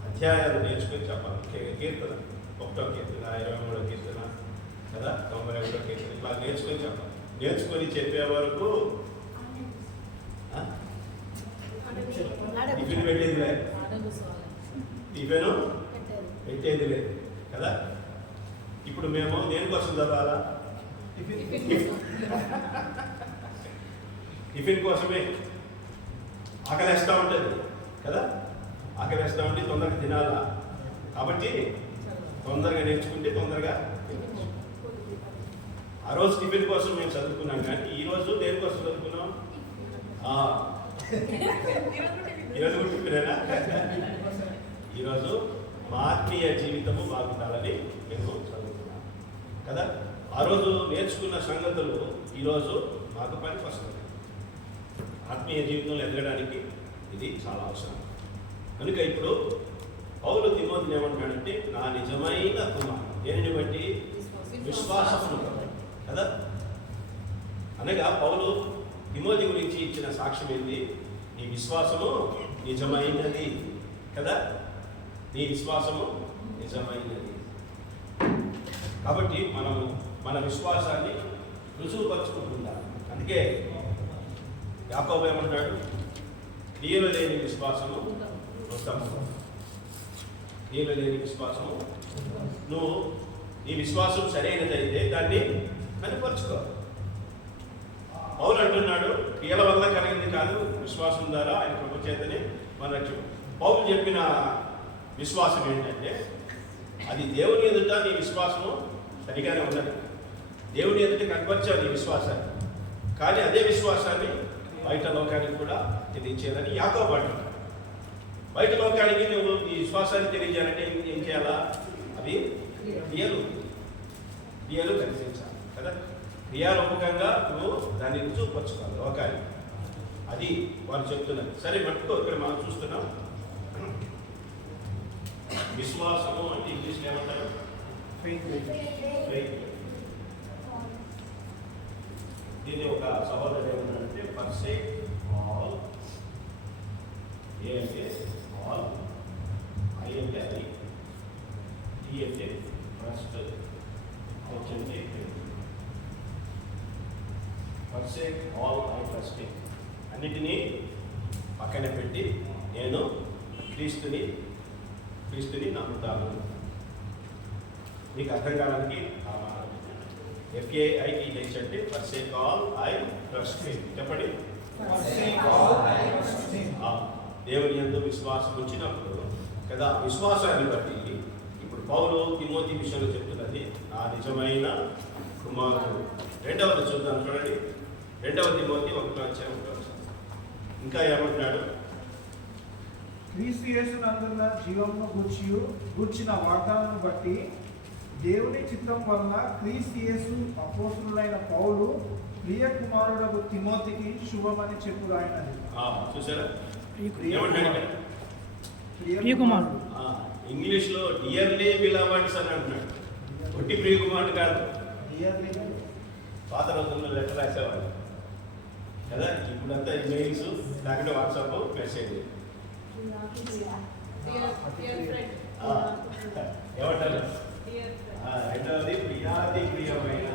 అధ్యాయాలు నేర్చుకొని చెప్పాలి. కీర్తన 1వ కీర్తన, 23వ కీర్తన కదా, 91వ కీర్తన ఇట్లా నేర్చుకొని చెప్పాలి. నేర్చుకొని చెప్పే వరకు టిఫిన్ పెట్టేది లేదు, టిఫిన్ పెట్టేది లేదు కదా. ఇప్పుడు మేము దేనికోసం చదవాలా? టిఫిన్ కోసమే. ఆకలేస్తూ ఉంటుంది కదా, ఆకలేస్తూ ఉంటే తొందరగా తినాలా, కాబట్టి తొందరగా నేర్చుకుంటే తొందరగా తినచ్చు. ఆ రోజు టిఫిన్ కోసం మేము చదువుకున్నాం, కానీ ఈరోజు దేనికోసం చదువుకున్నాం? ఈరోజు కూడా టిఫినేనా? ఈరోజు మా ఆత్మీయ జీవితము బాగుండాలని మేము చదువుకున్నాం కదా. ఆ రోజు నేర్చుకున్న సంగతులు ఈరోజు మాకు పనికి వస్తుంది. ఆత్మీయ జీవితంలో ఎదగడానికి ఇది చాలా అవసరం. కనుక ఇప్పుడు పౌలు తిమోతిని ఏమంటాడంటే నా నిజమైన కుమారుడు. దేనిని బట్టి? విశ్వాసమును కదా. అనగా పౌలు తిమోతి గురించి ఇచ్చిన సాక్ష్యం ఏంటి? నీ విశ్వాసము నిజమైనది కదా, నీ విశ్వాసము నిజమైనది. కాబట్టి మనము మన విశ్వాసాన్ని రుజువుపరుచుకుంటుంటాం. అందుకే యాకోబు ఏమంటాడు? క్రియలు లేని విశ్వాసము మృతము. క్రియలు లేని విశ్వాసము. నువ్వు నీ విశ్వాసం సరైనదైతే దాన్ని కనిపరుచుకో. పౌలు అంటున్నాడు క్రియల వల్ల కలిగింది కాదు, విశ్వాసం ద్వారా ఆయన కృప చేతనే మన రక్షణ. పౌలు చెప్పిన విశ్వాసం ఏంటంటే అది దేవుని ఎదుట నీ విశ్వాసము సరిగానే ఉన్నది. దేవుని ఎదుట కనపరిచావు నీ విశ్వాసాన్ని, కానీ అదే విశ్వాసాన్ని బయట లోకానికి కూడా తెలియచేయాలని యాకోబు అంటున్నాడు. బయట లోకానికి నువ్వు ఈ విశ్వాసాన్ని తెలియజేయాలంటే ఏం చేయాలా? అవి క్రియలు కనిపించాలి కదా. క్రియారూపకంగా నువ్వు దాన్ని రుజువుపరచుకోవాలి లోకానికి. అది వాళ్ళు చెప్తున్నారు. సరే మట్టుకో, ఇక్కడ మనం చూస్తున్నాం విశ్వాసము అంటే ఇంగ్లీష్లో ఏమంటారు? ఫెయిత్. దీన్ని ఒక సహోదరుడు ఏమన్నాడంటే పర్సెక్ట్ ఆల్. ఏ అంటే ఆల్, ఐ అంటే అది, టీ అంటే ఫస్ట్, హెచ్ అంటే పర్సెక్ట్ ఆల్ ఐ ట్రస్టింగ్. అన్నిటినీ పక్కన పెట్టి నేను క్రీస్తుని నమ్ముతాను. మీకు అర్థం కావడానికి FAITH అంటే పర్సెక్ట్ ఆల్ ఐ ట్రస్ట్ హిమ్. చెప్పండి. దేవుని యందు విశ్వాసం వచ్చినప్పుడు కదా, విశ్వాసాన్ని బట్టి ఇప్పుడు పౌలు తిమోతి విషయంలో చెప్తున్నది నా నిజమైన కుమారుడు. రెండవది చూద్దాం, చూడండి. 2వ తిమోతి 1:1. ఇంకా ఏమంటున్నాడు? క్రీస్తు యేసునందున్న జీవమును గూర్చిన వాగ్దానాన్ని బట్టి దేవుని చిత్తం వలన క్రీస్తు యేసు అపోస్తులైన పౌలు ప్రియ కుమారుడు తిమోతికి శుభమని చెప్పు రాయినది. చూసారా? ప్రియ కుమారుడు. ఇంగ్లీష్లో డియర్లీ బిలవర్డ్స్ అని అంటున్నాడు. ఒట్టి ప్రియ కుమారుడు కాదు. పాత రోజుల్లో లెటర్ రాసేవాళ్ళు కదా, ఇప్పుడంతా మెయిల్స్ లేకుంటే వాట్సాప్ మెసేజ్. ఏమంటారు? రెండవది ప్రియాతి ప్రియమైన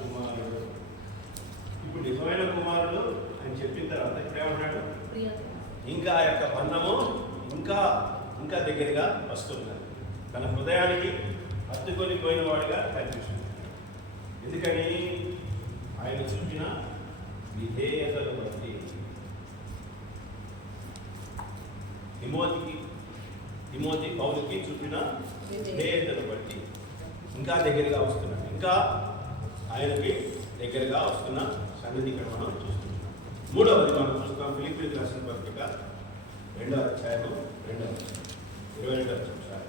కుమారుడు. ఇప్పుడు నిజమైన కుమారుడు అని చెప్పిన తర్వాత ఇప్పుడు ఏమంటాడు? ఇంకా ఆ యొక్క బంధము ఇంకా దగ్గరగా వస్తున్నది. తన హృదయానికి హత్తుకొని పోయిన వాడిగా కనిపిస్తుంది. ఎందుకని ఆయన చూపిన విధేయతను బట్టి తిమోతి పౌలుకి చూపిన విధేయతను బట్టి ఇంకా దగ్గరగా వస్తున్నాడు. ఇంకా ఆయనకి దగ్గరగా వస్తున్న సన్నిధి ఇక్కడ మనం చూస్తున్నాం. మూడవది మనం చూస్తాం ఫిలిప్పీయులకు రాసిన పత్రిక 2వ అధ్యాయం 22వ వచనం.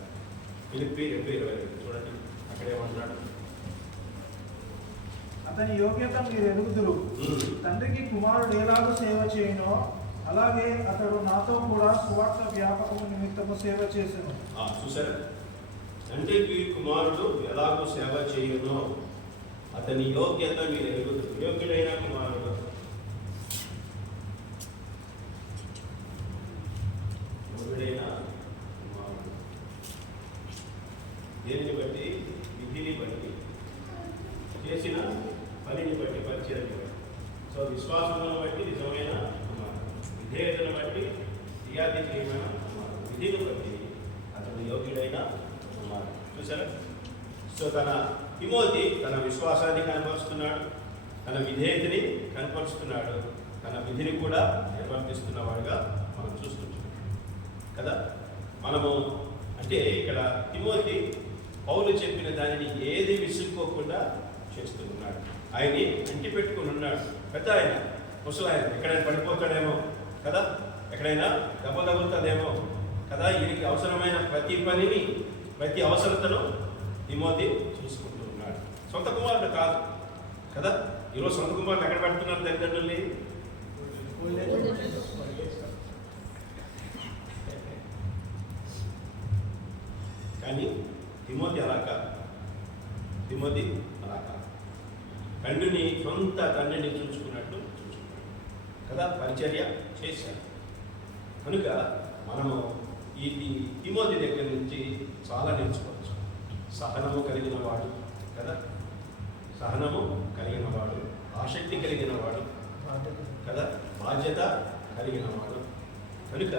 ఫిలిప్పీ 2:22 చూడండి, అక్కడేమంటున్నాడు. అతని యోగ్యత మీరు ఎరుగుదురు. తండ్రికి కుమారుడు ఎలాగో సేవ చేయనో అలాగే అతడు నాతో కూడా సువార్త వ్యాపకము నిమిత్తము సేవ చేసెను. చూసారా, తండ్రికి కుమారుడు ఎలాగో సేవ చేయనో అతని యోగ్యత మీరు ఎరుగుదురు. యోగ్యుడైన కుమారుడు దేనిని బట్టి? విధిని బట్టి, చేసిన పనిని బట్టి, పరిచయం బట్టి. సో విశ్వాసమును బట్టి నిజమైన కుమారుడు, విధేయతను బట్టి క్రియాతీతమైన కుమారుడు, విధిని బట్టి అతను యోగ్యుడైన కుమారుడు. చూసారా? సో తిమోతి తన విశ్వాసాన్ని కనపరుస్తున్నాడు, తన విధేయతని కనపరుస్తున్నాడు, తన విధిని కూడా నిర్వర్తిస్తున్నవాడుగా మనం చూస్తుంటాం కదా. మనము అంటే ఇక్కడ తిమోతి పౌలు చెప్పిన దానిని ఏది విసుక్కోకుండా చేస్తూ ఉన్నాడు. ఆయన్ని అంటి పెట్టుకుని ఉన్నాడు. పెద్ద ఆయన, ముసలాయన, ఎక్కడైనా పడిపోతాడేమో కదా, ఎక్కడైనా దెబ్బ తగులుతుందేమో కదా. ఈయనకి అవసరమైన ప్రతి పనిని, ప్రతి అవసరతను తిమోతి చూసుకుంటూ ఉన్నాడు. సొంత కుమారుడు కాదు కదా. ఈరోజు సొంత కుమారుడు ఎక్కడ పెడుతున్నారు తల్లిదండ్రుల్ని? కానీ తిమోతి అలా కాదు. తండ్రిని, సొంత తండ్రిని చూసుకున్నట్టు చూసుకున్నాడు కదా, పరిచర్య చేశాడు. కనుక మనము ఈ తిమోతి దగ్గర నుంచి చాలా నేర్చుకోవచ్చు. సహనము కలిగిన వాడు కదా, సహనము కలిగిన వాడు, ఆసక్తి కలిగిన వాడు కదా, బాధ్యత కలిగిన వాడు. కనుక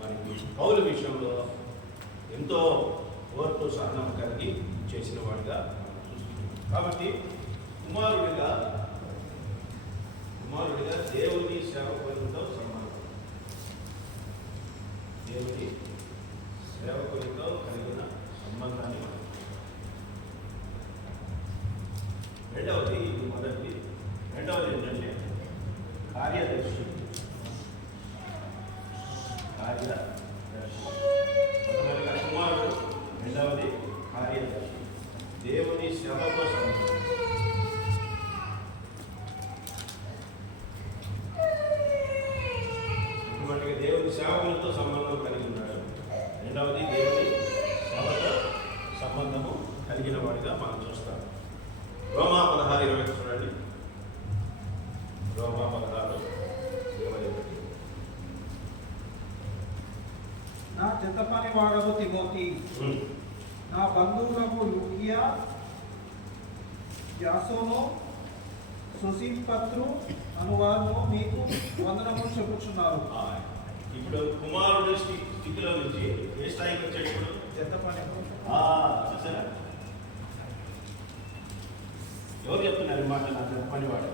మనకి పౌలు విషయంలో ఎంతో ఓర్పు, సహనం కలిగి చేసిన వాడుగా మనం చూస్తున్నాం. కాబట్టి కుమారుడిగా దేవుని సేవకులతో సమానం. దేవుని సేవకులతో కలిగిన సంబంధాన్ని మనం రెండవది ఏంటంటే కార్యదర్శి. కుమారుడు, రెండవది కార్యదర్శి, దేవుని సేవతో సంబంధం. దేవుని సేవకులతో సంబంధం కలిగి ఉన్నాడు. రెండవది దేవుని సేవతో సంబంధము కలిగిన వాడిగా మనం చూస్తాం. రోమా 16:20 చూడండి. రోమా 16:21. నా జత పని వాడవు తిమోతి, నా బంధువులకు లుకియా, యాసోను, సుసింపత్రు అనువారు మీకు వందనము చెప్పుచున్నారు. ఇప్పుడు కుమారుడు స్థితిలో నుంచి ఏ స్థాయికి వచ్చాడు? ఇప్పుడు జత పని. చూసారా, ఎవరు చెప్తున్నారు మాట? నా జత పనివాడు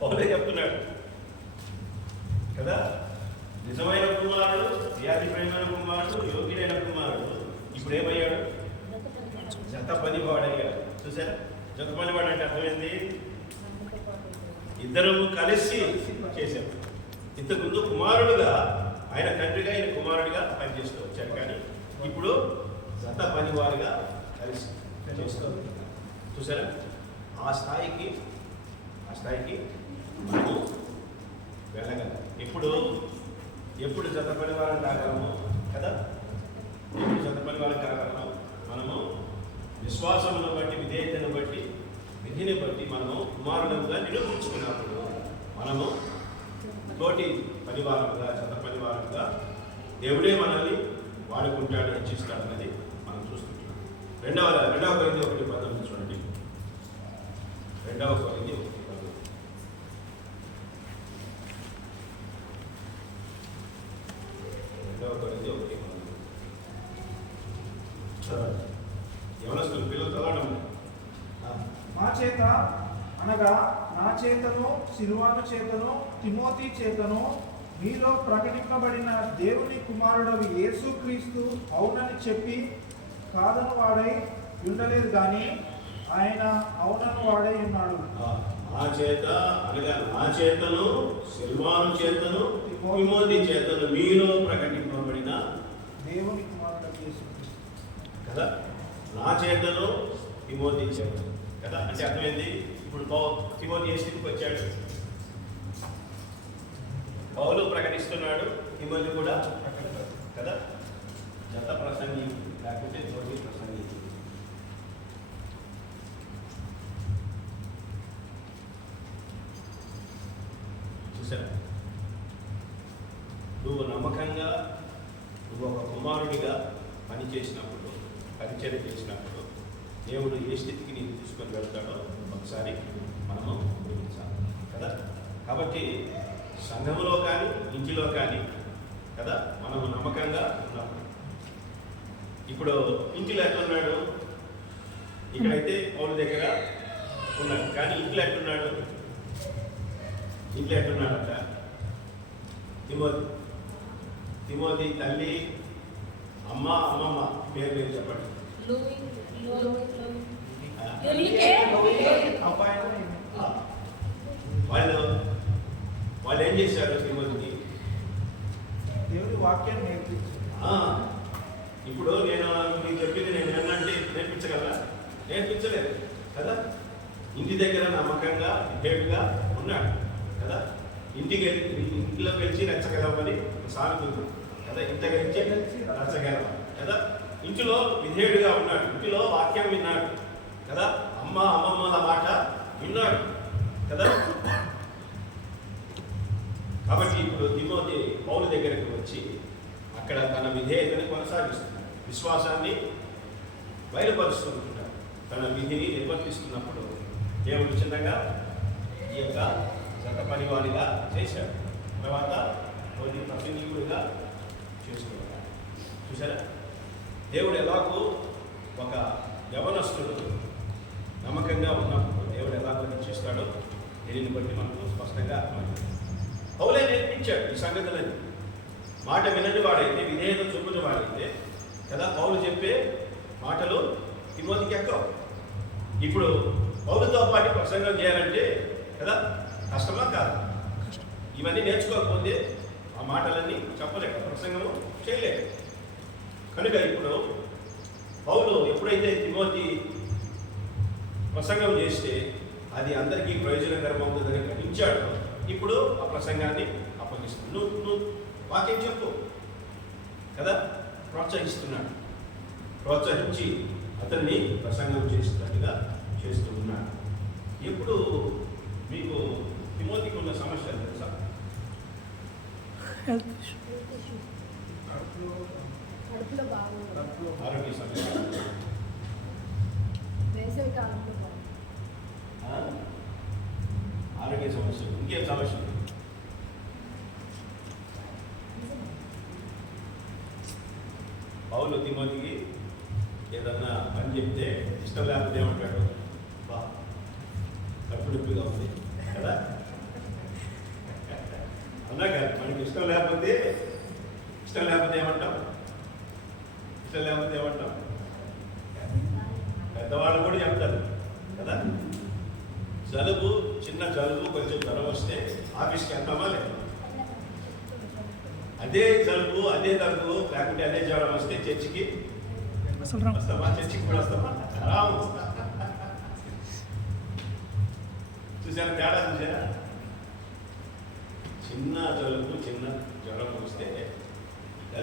పౌలే చెప్తున్నాడు కదా. నిజమైన కుమారుడు, వ్యాధిపైన కుమారుడు, యోగ్యుడైన కుమారుడు ఇప్పుడు ఏమయ్యాడు? జత పనివాడయ్యాడు. చూసారా, జత పనివాడు అంటే అర్థమైంది, ఇద్దరు కలిసి చేశారు. ఇంతకుముందు కుమారుడుగా ఆయన తండ్రిగా, ఆయన కుమారుడిగా పనిచేస్తూ వచ్చాడు. కానీ ఇప్పుడు జత పనివారుగా కలిసి చేస్తూ చూసారా. ఆ స్థాయికి మనము వెళ్ళగలం. ఎప్పుడు జత పనివారం కాగలము కదా, ఎప్పుడు జత పనివారం కాగలము? మనము విశ్వాసమును బట్టి, విధేయతను బట్టి, విధిని బట్టి మనము కుమారులుగా నిరూపించుకున్నప్పుడు మనము తోటి పరివారంగా, జత పరివారంగా దేవుడే మనల్ని వాడుకుంటాడు, హెచ్చిస్తాడు అనేది మనం చూస్తుంటాం. రెండవ కొరింథీ 1:19 చూడండి. 2 కొరింథీ 1:19. యవనస్తులు పిల్లలు చదవడం. మా చేత అనగా నా చేతను సిల్వాను చేతను తిమోతి చేతను మీలో ప్రకటింపబడిన దేవుని కుమారుడు యేసుక్రీస్తు అవునని చెప్పి కాదను వాడై ఉండలేదు కానీ ఆయన అవునను వాడై ఉన్నాడు. నా చేత అనగా నా చేతను సిల్వాను చేతను తిమోతి చేతను మీలో ప్రకటింపబడిన దేవుని కుమారుడు యేసుక్రీస్తు కదా. నా చేతను తిమోతి చేతను కదా అంటే అర్థమైంది. ఇప్పుడు తిమోతి ఏ స్థితికి వచ్చాడు? పౌలు ప్రకటిస్తున్నాడు, తిమోతి కూడా కదా. జత ప్రసంగి లేకపోతే తోటి ప్రసంగి. చూసారా, నువ్వు నమ్మకంగా నువ్వు ఒక కుమారుడిగా పనిచేసినప్పుడు, పరిచయం చేసినప్పుడు దేవుడు ఏ స్థితికి నీకు తీసుకొని వెళ్తాడో ఒకసారి మనము గ్రహించాలి కదా. కాబట్టి సంఘములో కానీ ఇంటిలో కానీ కదా మనము నమ్మకంగా ఉన్నాము. ఇప్పుడు ఇంటిలో ఎట్లున్నాడు? ఇక్కడైతే పౌలు దగ్గర ఉన్నాడు, కానీ ఇంట్లో ఎట్లున్నాడు? ఇంట్లో ఎట్లున్నాడట? తిమోతి తల్లి, అమ్మ, అమ్మమ్మ పేరు మీరు చెప్పండి. వాళ్ళు ఏం చేశారు? తిమోతికి దేవుని వాక్యాన్ని నేర్పించారు. ఇప్పుడు నేను మీకు చెప్పింది నేను ఏంటంటే నేర్పించగలరా? నేర్పించలేదు కదా. ఇంటి దగ్గర నమ్మకంగా బిహేవ్గా ఉన్నాడు కదా. ఇంట్లో గెలిచి రచ్చగలవని సాగుతుంది కదా. ఇంట గెలిచి రచ్చగలవ కదా. ఇంటిలో విధేయుడిగా ఉన్నాడు, ఇంటిలో వాక్యం విన్నాడు కదా. అమ్మ అమ్మమ్మల మాట విన్నాడు కదా. కాబట్టి ఇప్పుడు తిమోతి పౌలు దగ్గరికి వచ్చి అక్కడ తన విధేయతని కొనసాగిస్తున్నాడు, విశ్వాసాన్ని బయలుపరుస్తుంటున్నాడు, తన విధిని నిర్వర్తిస్తున్నప్పుడు దేవుడు చిన్నగా ఈ యొక్క జత పనివాడిగా చేశాడు. తర్వాత కొన్ని ప్రసంగికుడిగా చేసుకున్నాడు. చూసారా, దేవుడు ఎలాగూ ఒక యవనస్తుడు నమ్మకంగా ఉన్నప్పుడు దేవుడు ఎలాగో చేస్తాడో దీనిని బట్టి మనకు స్పష్టంగా అర్థమైంది. పౌలే నేర్పించాడు ఈ సంగతులని. మాట వినని వాడైతే, విధేయత చూపుని వాడైతే కదా పౌలు చెప్పే మాటలు తిమోతికి ఎక్కవు. ఇప్పుడు పౌలుతో పాటు ప్రసంగం చేయాలంటే కదా కష్టమా కాదు? ఇవన్నీ నేర్చుకోకపోతే ఆ మాటలన్నీ చెప్పలేక ప్రసంగము చేయలేక. కనుక ఇప్పుడు పౌలు ఎప్పుడైతే తిమోతి ప్రసంగం చేస్తే అది అందరికీ ప్రయోజనకరం అవుతుందని గ్రహించాడో ఇప్పుడు ఆ ప్రసంగాన్ని అప్పగిస్తున్నాడు. నువ్వు వాక్యం చెప్పు కదా, ప్రోత్సహిస్తున్నాడు. ప్రోత్సహించి అతన్ని ప్రసంగం చేసినట్టుగా చేస్తూ ఉన్నాడు. ఎప్పుడు మీకు తిమోతికి ఉన్న సమస్యలు తెలుసా? ఆరోగ్య సమస్య, ఆరోగ్య సమస్యలు, ఇంకేం సమస్యలు? పౌలు తిమోతికి ఏదన్నా పని చెప్తే ఇష్టం లేకపోతే ఏమంటాడు? బా కడుపు నొప్పిగా ఉంది కదా. అన్నా కాదు, మనకి ఇష్టం లేకపోతే ఏమంటాం? ఇష్టం లేకపోతే ఏమంటాం? పెద్దవాళ్ళు కూడా చెప్తారు కదా. జలుబు, చిన్న జలుబు, కొంచెం జ్వరం వస్తే ఆఫీస్కి వెళ్తామా లేదా? అదే జలుబు, అదే దగ్గు, లేకుంటే అదే జ్వరం వస్తే చర్చికి వస్తామా? చర్చికి కూడా వస్తామా? రాము. చూసారా తేడా? చూసారా? చిన్న జలుబు, చిన్న జ్వరం వస్తే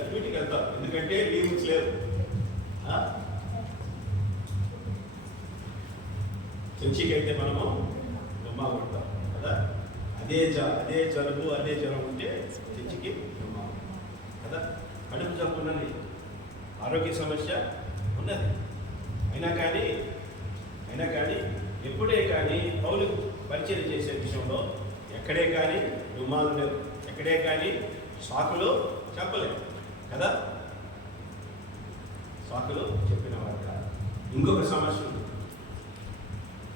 డ్యూటీకి వెళ్తాం, ఎందుకంటే లీవ్స్ లేవు. చర్చికి అయితే మనము రుమ్మా కొడతాం కదా. అదే జలుబు, అదే జ్వరం ఉంటే చర్చికి రుమ్మా కదా. కడుపు జబ్బు ఉన్నది, ఆరోగ్య సమస్య ఉన్నది, అయినా కానీ ఎప్పుడే కానీ పౌలు పరిచయం చేసే విషయంలో ఎక్కడే కానీ రుమాలు లేవు, ఎక్కడే కానీ సాకులు చెప్పలేవు కదా. సాకులు చెప్పిన వారు కాదు. ఇంకొక సమస్య ఉంది,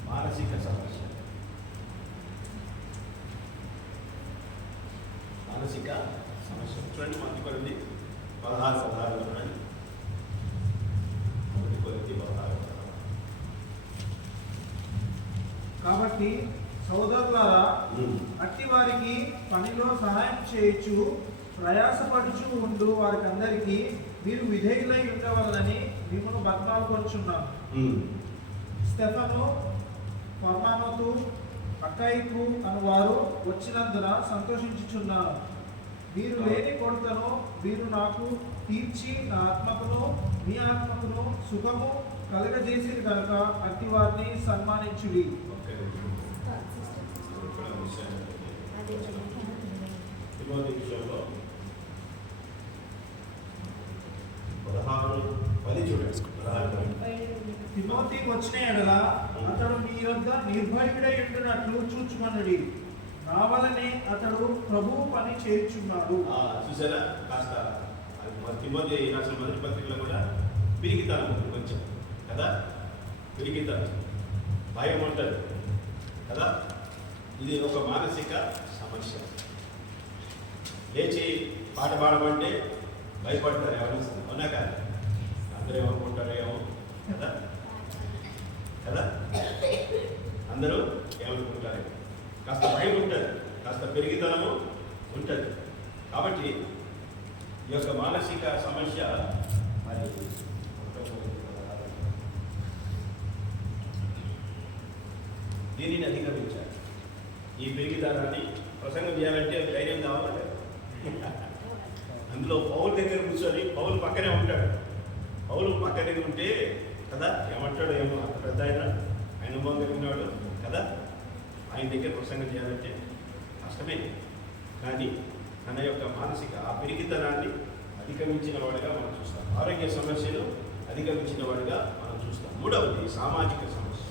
మానసిక సమస్య. మానసిక సమస్య. చూడండి మనకి కొరింది 16 చూడండి. 1 కొరింథీ 16. కాబట్టి సోదరులారా, అట్టి వారికి పనిలో సహాయం చేయొచ్చు ప్రయాసపడుచు ఉండు వారికందరికీ మీరు విధేయులై ఉండవలనని మిమ్మల్ని బతకాలు కొనుచున్నాను. స్టెఫను, పర్మానోతు, అకాయికు అను వారు వచ్చినందున సంతోషించుచున్నాను. మీరు లేని కొడుతను మీరు నాకు తీర్చి నా ఆత్మకును మీ ఆత్మకును సుఖము కలగజేసిరి కనుక అట్టి వారిని సన్మానించుడి. తిమోతి విషయంలో 16:10 చూడండి. 16:10. తిమోతి వచ్చిన ఎడల అతడు మీ యొద్ద నిర్భయుడై ఉండునట్లు చూచుకొనుడి. నా వలనే అతడు ప్రభువు పని చేయుచున్నాడు. చూసారా, కాస్త తిమోతి రాసిన మొదటి పత్రికలో కూడా పిరికితనం కొంచెం కదా, పిరికితనం, భయం ఉంటుంది కదా. ఇది ఒక మానసిక సమస్య. లేచి పాట పాడమంటే భయపడతారు ఎవరైనా, అవునా కాదు? అందరూ ఏమనుకుంటారో ఏమో కదా కదా, అందరూ ఏమనుకుంటారు. కాస్త భయం ఉంటుంది, కాస్త పెరిగితనము ఉంటుంది. కాబట్టి ఈ యొక్క మానసిక సమస్య మరి దీనిని అధిగమించాలి. ఈ పెరిగితనాన్ని ప్రసంగం చేయాలంటే ధైర్యం కావాలి. అందులో పౌలు దగ్గర కూర్చొని, పౌలు పక్కనే ఉంటాడు. పౌలు పక్కనే ఉంటే కదా ఏమంటాడు ఏమో, అంత పెద్ద ఆయన అనుభవం కలిగినాడు కదా, ఆయన దగ్గర ప్రసంగం చేయాలంటే కష్టమే. కానీ తన యొక్క మానసిక ఆ పెరిగితనాన్ని అధిగమించిన వాడిగా మనం చూస్తాం. ఆరోగ్య సమస్యలు అధిగమించిన వాడిగా మనం చూస్తాం. మూడవది సామాజిక సమస్య.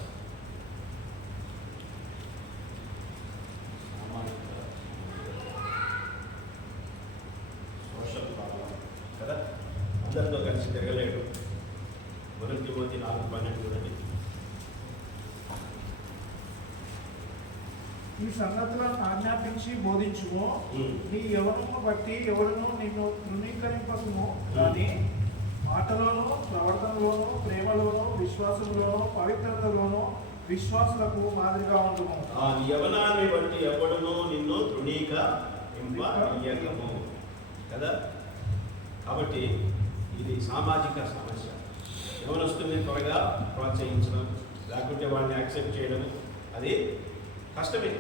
సోషల్ ప్రాబ్లం కదా, అందరితో కలిసి తిరగలేడు. 1 తిమోతి 4:12 చూడండి. ఈ సంగతులను ఆజ్ఞాపించి బోధించుము. నీ యవ్వనమును బట్టి ఎవడును నిన్ను తృణీకరింపకుము, కానీ మాటలోను, ప్రవర్తనలోను, ప్రేమలోను, విశ్వాసంలోను, పవిత్రతలోను విశ్వాసులకు మాదిరిగా ఉండుము. ఆ యవ్వనాన్ని బట్టి ఎవడును నిన్ను తృణీకరింపనియ్యకము కదా. కాబట్టి ఇది సామాజిక సమస్య. యవ్వనస్తుల్ని త్వరగా ప్రోత్సహించడం, లేకుంటే వాడిని యాక్సెప్ట్ చేయడం అది కష్టమే.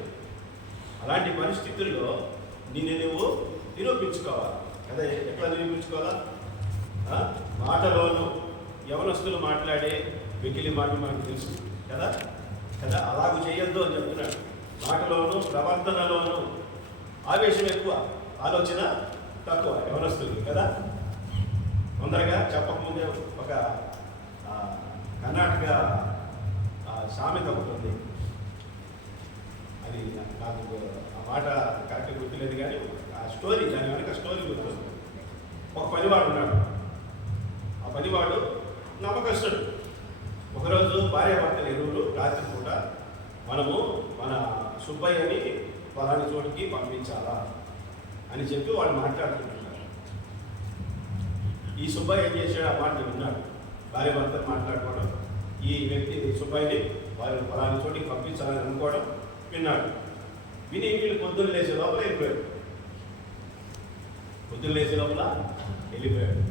అలాంటి పరిస్థితుల్లో నువ్వు నిరూపించుకోవాలి కదా. ఎట్లా నిరూపించుకోవాలా? మాటలోను, యవనస్తులు మాట్లాడే వెకిలి మాట మనకు తెలుసు కదా కదా, అలాగూ చేయొద్దు అని చెప్తున్నాడు. మాటలోను, ప్రవర్తనలోను ఆవేశం ఎక్కువ, ఆలోచన తక్కువ యవనస్తులు కదా. తొందరగా చెప్పకముందే ఒక కర్ణాటక సామెత ఒకటి ఉంది. అది నాకు ఆ మాట కరెక్ట్గా గుర్తులేదు, కానీ ఆ స్టోరీ, దాని వెనక స్టోరీ గుర్తుంది. ఒక పనివాడు ఉన్నాడు. ఆ పనివాడు నమ్మకస్తుడు. ఒకరోజు భార్యాభర్తలు ఇరువురు రాత్రి పూట మనము మన సుబ్బయ్యని పలాని చోటికి పంపించాలా అని చెప్పి వాళ్ళు మాట్లాడుకుంటున్నారు. ఈ సుబ్బయ్య ఏం చేశాడు? ఆ మాట విన్నాడు. భార్యాభర్తలు మాట్లాడుకోవడం, ఈ వ్యక్తి సుబ్బయ్యని వాళ్ళు పలాని చోటికి పంపించాలని అనుకోవడం విన్నాడు. విని వీళ్ళు పొద్దున్న లేచే లోపల వెళ్ళిపోయాడు. పొద్దున్న లేచే లోపల వెళ్ళిపోయాడు.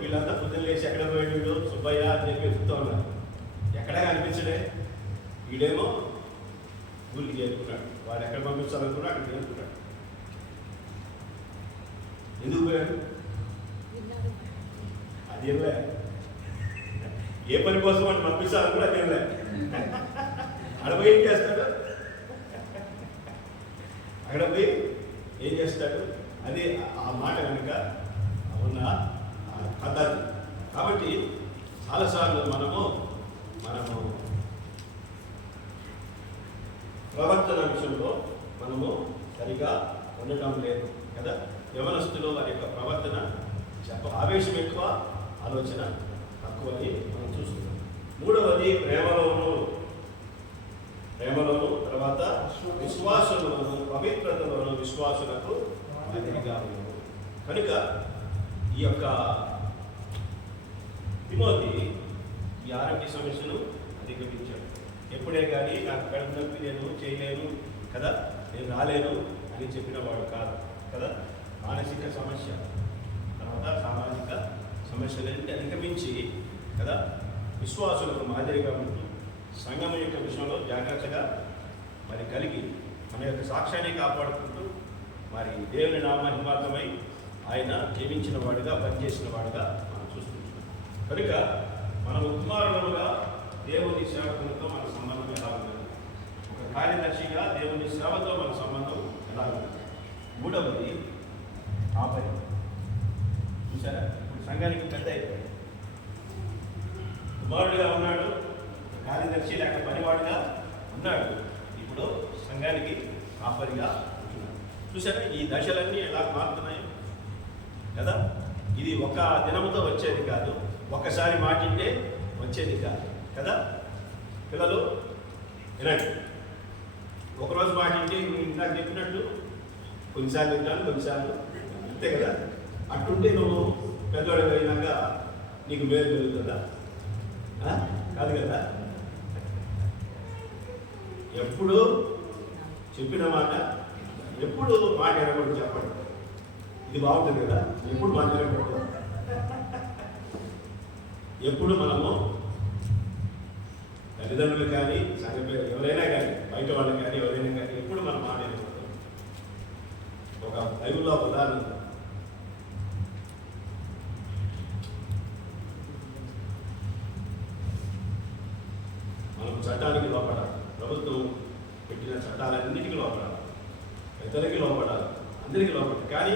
వీళ్ళంతా పొద్దున్న లేచి ఎక్కడ పోయాడు వీడు సుబ్బయ్య అని చెప్పి వెతుకుతూ ఉన్నారు. ఎక్కడా కనిపించడే. వీడేమో ఊరికి చేరుకున్నాడు. వాడు ఎక్కడ పంపించాలనుకున్నా అక్కడ చేరుకున్నాడు. ఎందుకు పోయాడు? అది ఏం లే, ఏ పని కోసం వాడిని పంపించాలనుకున్నా అదేం లే. అక్కడ పోయి ఏం చేస్తాడు? అక్కడ పోయి ఏం చేస్తాడు? అది ఆ మాట కనుక ఉన్న పద్ధతి. కాబట్టి చాలాసార్లు మనము ప్రవర్తన విషయంలో మనము సరిగా ఉండటం లేదు కదా. యవనస్తులు వారి యొక్క ప్రవర్తన ఆవేశం ఎక్కువ, ఆలోచన తక్కువ అని మనం చూస్తున్నాం. మూడవది ప్రేమలోను, తర్వాత విశ్వాసంలోను పవిత్రతలోను విశ్వాసులకు మాదిరిగా ఉండు. కనుక ఈ యొక్క తిమోతి ఈ ఆరోగ్య సమస్యను అధిగమించాడు. ఎప్పుడే కానీ నాకు కడుపు నొప్పి, నేను చేయలేను కదా, నేను రాలేను అని చెప్పిన వాడు కాదు కదా. మానసిక సమస్య, తర్వాత సామాజిక సమస్యలన్నీ అధిగమించి కదా విశ్వాసులకు మాదిరిగా ఉంటూ సంఘం యొక్క విషయంలో జాగ్రత్తగా మరి కలిగి మన యొక్క సాక్ష్యాన్ని కాపాడుకుంటూ మరి దేవుని నామహిమార్థమై ఆయన జీవించిన వాడుగా, పనిచేసిన వాడుగా మనం చూస్తున్నాం. కనుక మన కుమారులుగా దేవుని సేవకులతో మన సంబంధం ఎలా ఉన్నది, ఒక కార్యదర్శిగా దేవుని సేవతో మన సంబంధం ఎలా ఉన్నది. మూడవది ఆపరి. చూసారా, ఇప్పుడు సంఘానికి పెద్ద అయిపోయింది. కుమారుడిగా ఉన్నాడు, కార్యదర్శి లేక పనివాడుగా ఉన్నాడు, ఇప్పుడు సంఘానికి ఆపరిగా ఉంటున్నాడు. చూసారా ఈ దశలన్నీ ఎలా మారుతున్నాయి కదా. ఇది ఒక దినముతో వచ్చేది కాదు, ఒక్కసారి మాటింటే వచ్చేది కాదు కదా. పిల్లలు వినండి, ఒకరోజు మాటింటే నాకు చెప్పినట్టు కొన్నిసార్లు వింటాను, కొన్నిసార్లు అంతే కదా. అట్టుంటే నువ్వు పెద్దవాడు అయినాక నీకు మేలు కలుగుతుందా? కాదు కదా. ఎప్పుడు చెప్పిన మాట ఎప్పుడు మాట ఎనకూడదు చెప్పండి. ఇది బాగుంటుంది కదా. ఎప్పుడు మాట ఎనకూడదు. ఎప్పుడు మనము తల్లిదండ్రులు కానీ సంఘ ఎవరైనా కానీ బయట వాళ్ళు కానీ ఎవరైనా కానీ ఎప్పుడు మనం మాట ఎనకూడదు. ఒక బైబిల్లో ఉదాహరణ, మనం చట్టానికి లోపడాలి. ప్రభుత్వం పెట్టిన చట్టాలన్నిటికీ లోపడాలి, పెద్దలకి లోపడాలి, అందరికీ లోపడాలి. కానీ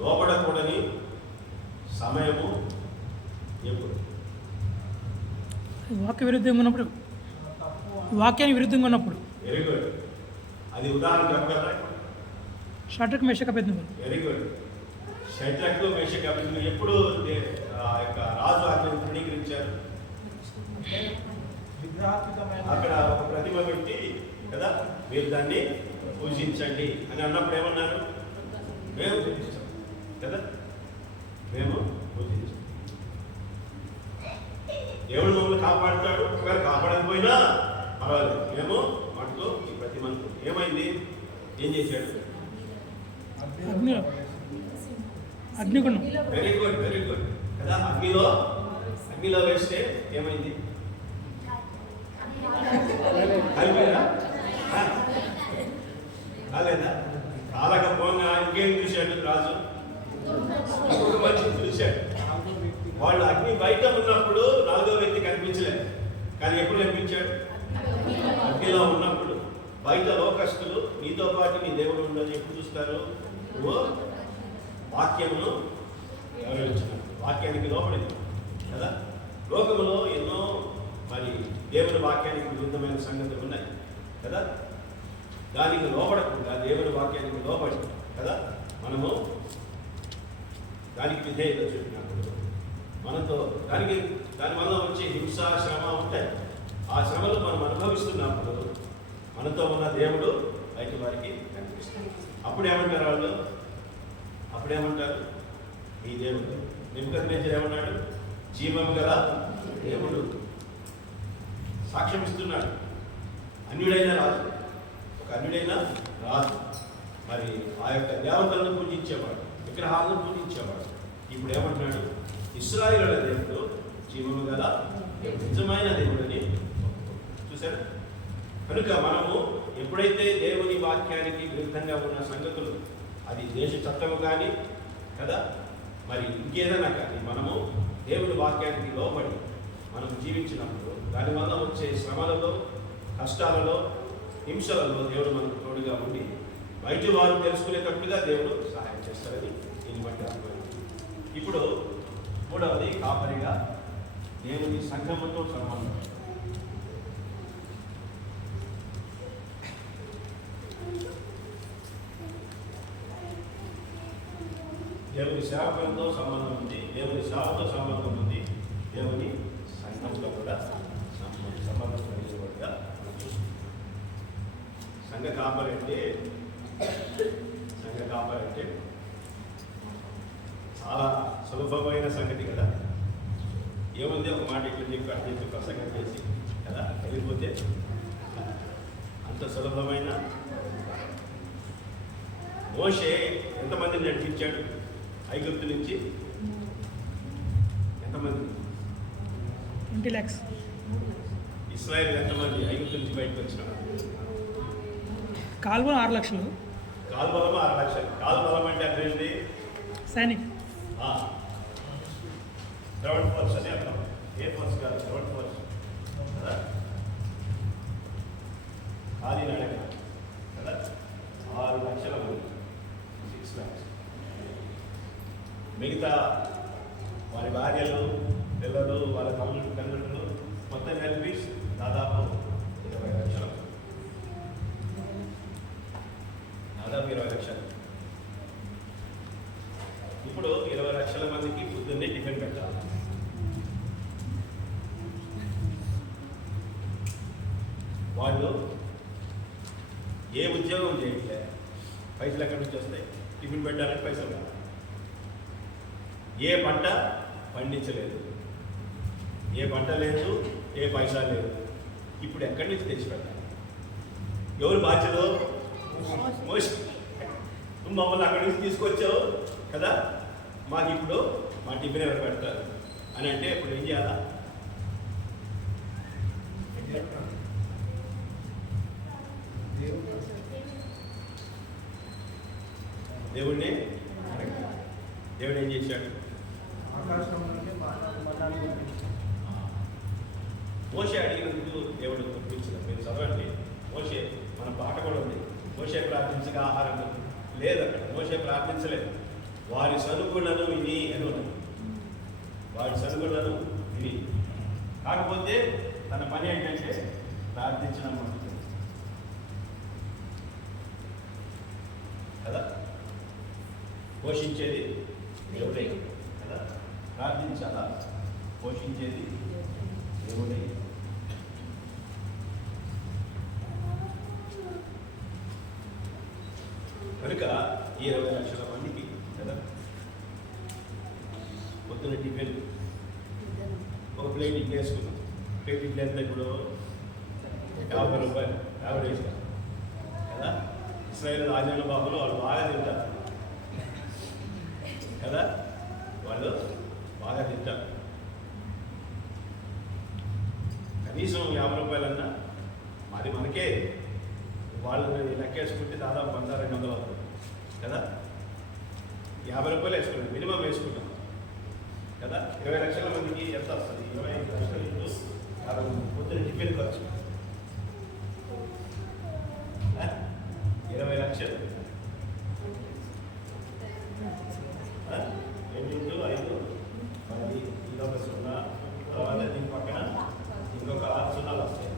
లోపడకూడని సమయము ఎప్పుడు? వాక్య విరుద్ధంగా ఉన్నప్పుడు, వాక్యానికి విరుద్ధంగా ఉన్నప్పుడు. Very good. అది ఉదాహరణ చెప్పగలరా? షాట్రకు మెషక పెద్ద. Very good. Shadrach Meshach Abednego ఎప్పుడు ఆ యొక్క రాజు ఆజ్ఞను తృణీకరించారు? అక్కడ ఒక ప్రతిమ పెట్టి కదా, మీరు దాన్ని పూజించండి అని అన్నప్పుడు ఏమన్నారు? మేము పూజిస్తాం కదా, మేము పూజించాం. దేవుడు మమ్మల్ని కాపాడుతాడు. ఒకవేళ కాపాడకపోయినా పర్వాలేదు, మేము వాటితో ఈ ప్రతిమను. ఏమైంది? ఏం చేశాడు? అగ్నిలో, అగ్నిగుండం. వెరీ గుడ్, వెరీ గుడ్ కదా. అగ్నిలో వేస్తే ఏమైంది? కలిపారా? కాలేదా? కాలకపోగా ఇంకేం చూశాడు రాజు? ఇంకొక మనిషిని చూశాడు. వాళ్ళు అగ్ని బయట ఉన్నప్పుడు నాలుగో వ్యక్తి కనిపించలేదు, కానీ ఎప్పుడు కనిపించాడు? అగ్నిలో ఉన్నప్పుడు. బయట లోకస్తులు నీతో పాటు నీ దేవుడు ఉండని ఎప్పుడు చూస్తారు? నువ్వు వాక్యమును గౌరవించినావు, వాక్యానికి లోపడింది కదా. లోకములో ఎన్నో మరి దేవుని వాక్యానికి విరుద్ధమైన సంగతులు ఉన్నాయి కదా. దానికి లోపడకుండా దేవుని వాక్యానికి లోపడి కదా మనము దానికి విధేయత చూపినప్పుడు మనతో దానివల్ల వచ్చే హింస, శ్రమ ఉంటాయి. ఆ శ్రమలు మనం అనుభవిస్తున్నప్పుడు మనతో ఉన్న దేవుడు బయట వారికి కనిపిస్తుంది. అప్పుడేమంటారు వాళ్ళు? అప్పుడేమంటారు? ఈ దేవుడు. నెబుకద్నెజర్ ఏమన్నాడు? జీవము గల దేవుడు సాక్ష్యం ఇస్తున్నాడు. అన్యుడైన రాజు, ఒక అన్యుడైన రాజు మరి ఆ యొక్క దేవతలను పూజించేవాడు, విగ్రహాలను పూజించేవాడు. ఇప్పుడు ఏమంటున్నాడు? ఇశ్రాయేలుల దేవుడు జీవము గల నిజమైన దేవుడని. చూసారా? కనుక మనము ఎప్పుడైతే దేవుని వాక్యానికి విరుద్ధంగా ఉన్న సంగతులు, అది దేశ చట్టము కానీ కదా మరి ఇంకేదైనా కానీ, మనము దేవుని వాక్యానికి లోబడి మనం జీవించినప్పుడు దానివల్ల వచ్చే శ్రమలలో, కష్టాలలో, హింసలలో దేవుడు మనకు తోడుగా ఉండి బయట వారు తెలుసుకునేటట్టుగా దేవుడు సహాయం చేస్తారని దీన్ని బట్టి అర్థమైంది. ఇప్పుడు మూడవది కాపరిగా దేవుని సంఘముతో సంబంధం. దేవుని సేవకులతో సంబంధం ఉంది, దేవుని సేవతో సంబంధం ఉంది, దేవుని సంఘంతో కూడా సంబంధం కలిగేవాడుగా మనం చూస్తున్నాం. సంఘ కాపరి అంటే సంఘ కాపాలంటే చాలా సులభమైన సంగతి కదా. ఏముంది, ఒక మాట ఇట్లా చెప్పి అట్లా చెప్పి ప్రసంగం చేసి కదా వెళ్ళిపోతే అంత సులభమైన. మోషే ఎంతమందిని నడిపించాడు ఐగుప్తు నుంచి? ఎంతమంది? 20 lakhs. ఇస్రాయేల్ ఎంతమంది ఐగుప్తు నుంచి బయటకు వచ్చినారు? కాల్వ 6 లక్షలు. కాల్బలం 6 లక్షలు. కాల్బలం అంటే అర్థం ఏంటి? సైనిక్. గ్రౌండ్ ఫోర్స్ అని అర్థం. ఏ ఫోర్స్ కాదు, గ్రౌండ్ ఫోర్స్ కదా. ఖాళీ నడక కదా. 6 లక్షల మంది, 6 lakhs. మిగతా వారి భార్యలు, పిల్లలు, వాళ్ళ తల్లిదండ్రులు మొత్తం కలిపి దాదాపు 20 లక్షలు. దాదాపు 20 లక్షలు. ఇప్పుడు 20 లక్షల మందికి పొద్దున్నే టిఫిన్ పెట్టాలి. వాళ్ళు ఏ ఉద్యోగం చేయట్లే, పైసలు ఎక్కడి నుంచి వస్తాయి? టిఫిన్ పెట్టాలంటే పైసలు కావాలి. ఏ పంట పండించలేదు, ఏ పంట లేదు, ఏ పైసా లేదు. ఇప్పుడు ఎక్కడి నుంచి తెచ్చి పెట్టాలి? ఎవరు బాధ్యత? మోషే. నువ్వు మమ్మల్ని అక్కడి నుంచి తీసుకొచ్చావు కదా, మాకు ఇప్పుడు మా టిఫిన్ ఎవరు పెడతారు అని అంటే ఇప్పుడు ఏం చేయాలా? దేవుడిని అడగాలి. దేవుడు ఏం చేశాడు? ఆకాశం నుండి మన్నాను మోషే అడిగినందుకు దేవుడు పంపించలేదు. మీరు చదవండి. మోషే, మన పాట కూడా ఉంది, మోషే ప్రార్థించగా ఆహారం లేదు. అక్కడ మోషే ప్రార్థించలేదు. వారి సనుగులను విని అని ఉన్నది. వారి సనుగులను విని. కాకపోతే తన పని ఏంటంటే ప్రార్థించడం కదా. పోషించేది దేవుడే కదా. ప్రార్థించాలా? పోషించేది దేవుడే. కనుక ఈ 20 లక్షల మందికి కదా పొద్దున టిఫిన్ ఒక ప్లేట్ ఇడ్లీ వేసుకున్నాం. ప్లేట్ ఇడ్లీ ఎంత ఇప్పుడు? 50 రూపాయలు, యావరేజ్ కదా. ఇస్రాయేల్ రాజన్న బాబులు వాళ్ళు బాగా తింటారు కదా, వాళ్ళు బాగా తింటారు. కనీసం 50 రూపాయలన్నా అది మనకే. వాళ్ళని లెక్కేసుకుంటే దాదాపు 1,200 అవుతుంది కదా. 50 రూపాయలు వేసుకుంటాం, మినిమం వేసుకుంటాం కదా. 20 లక్షల మందికి ఎంత వస్తుంది? 25 లక్షలు ఇంటూ 50 పొద్దున టిఫిన్ ఖర్చు 20 లక్షలు. 2 ఇంటూ 5 10. ఇదొక 0. తర్వాత దీని పక్కన ఇంకొక 6 సున్నాలు వస్తాయి.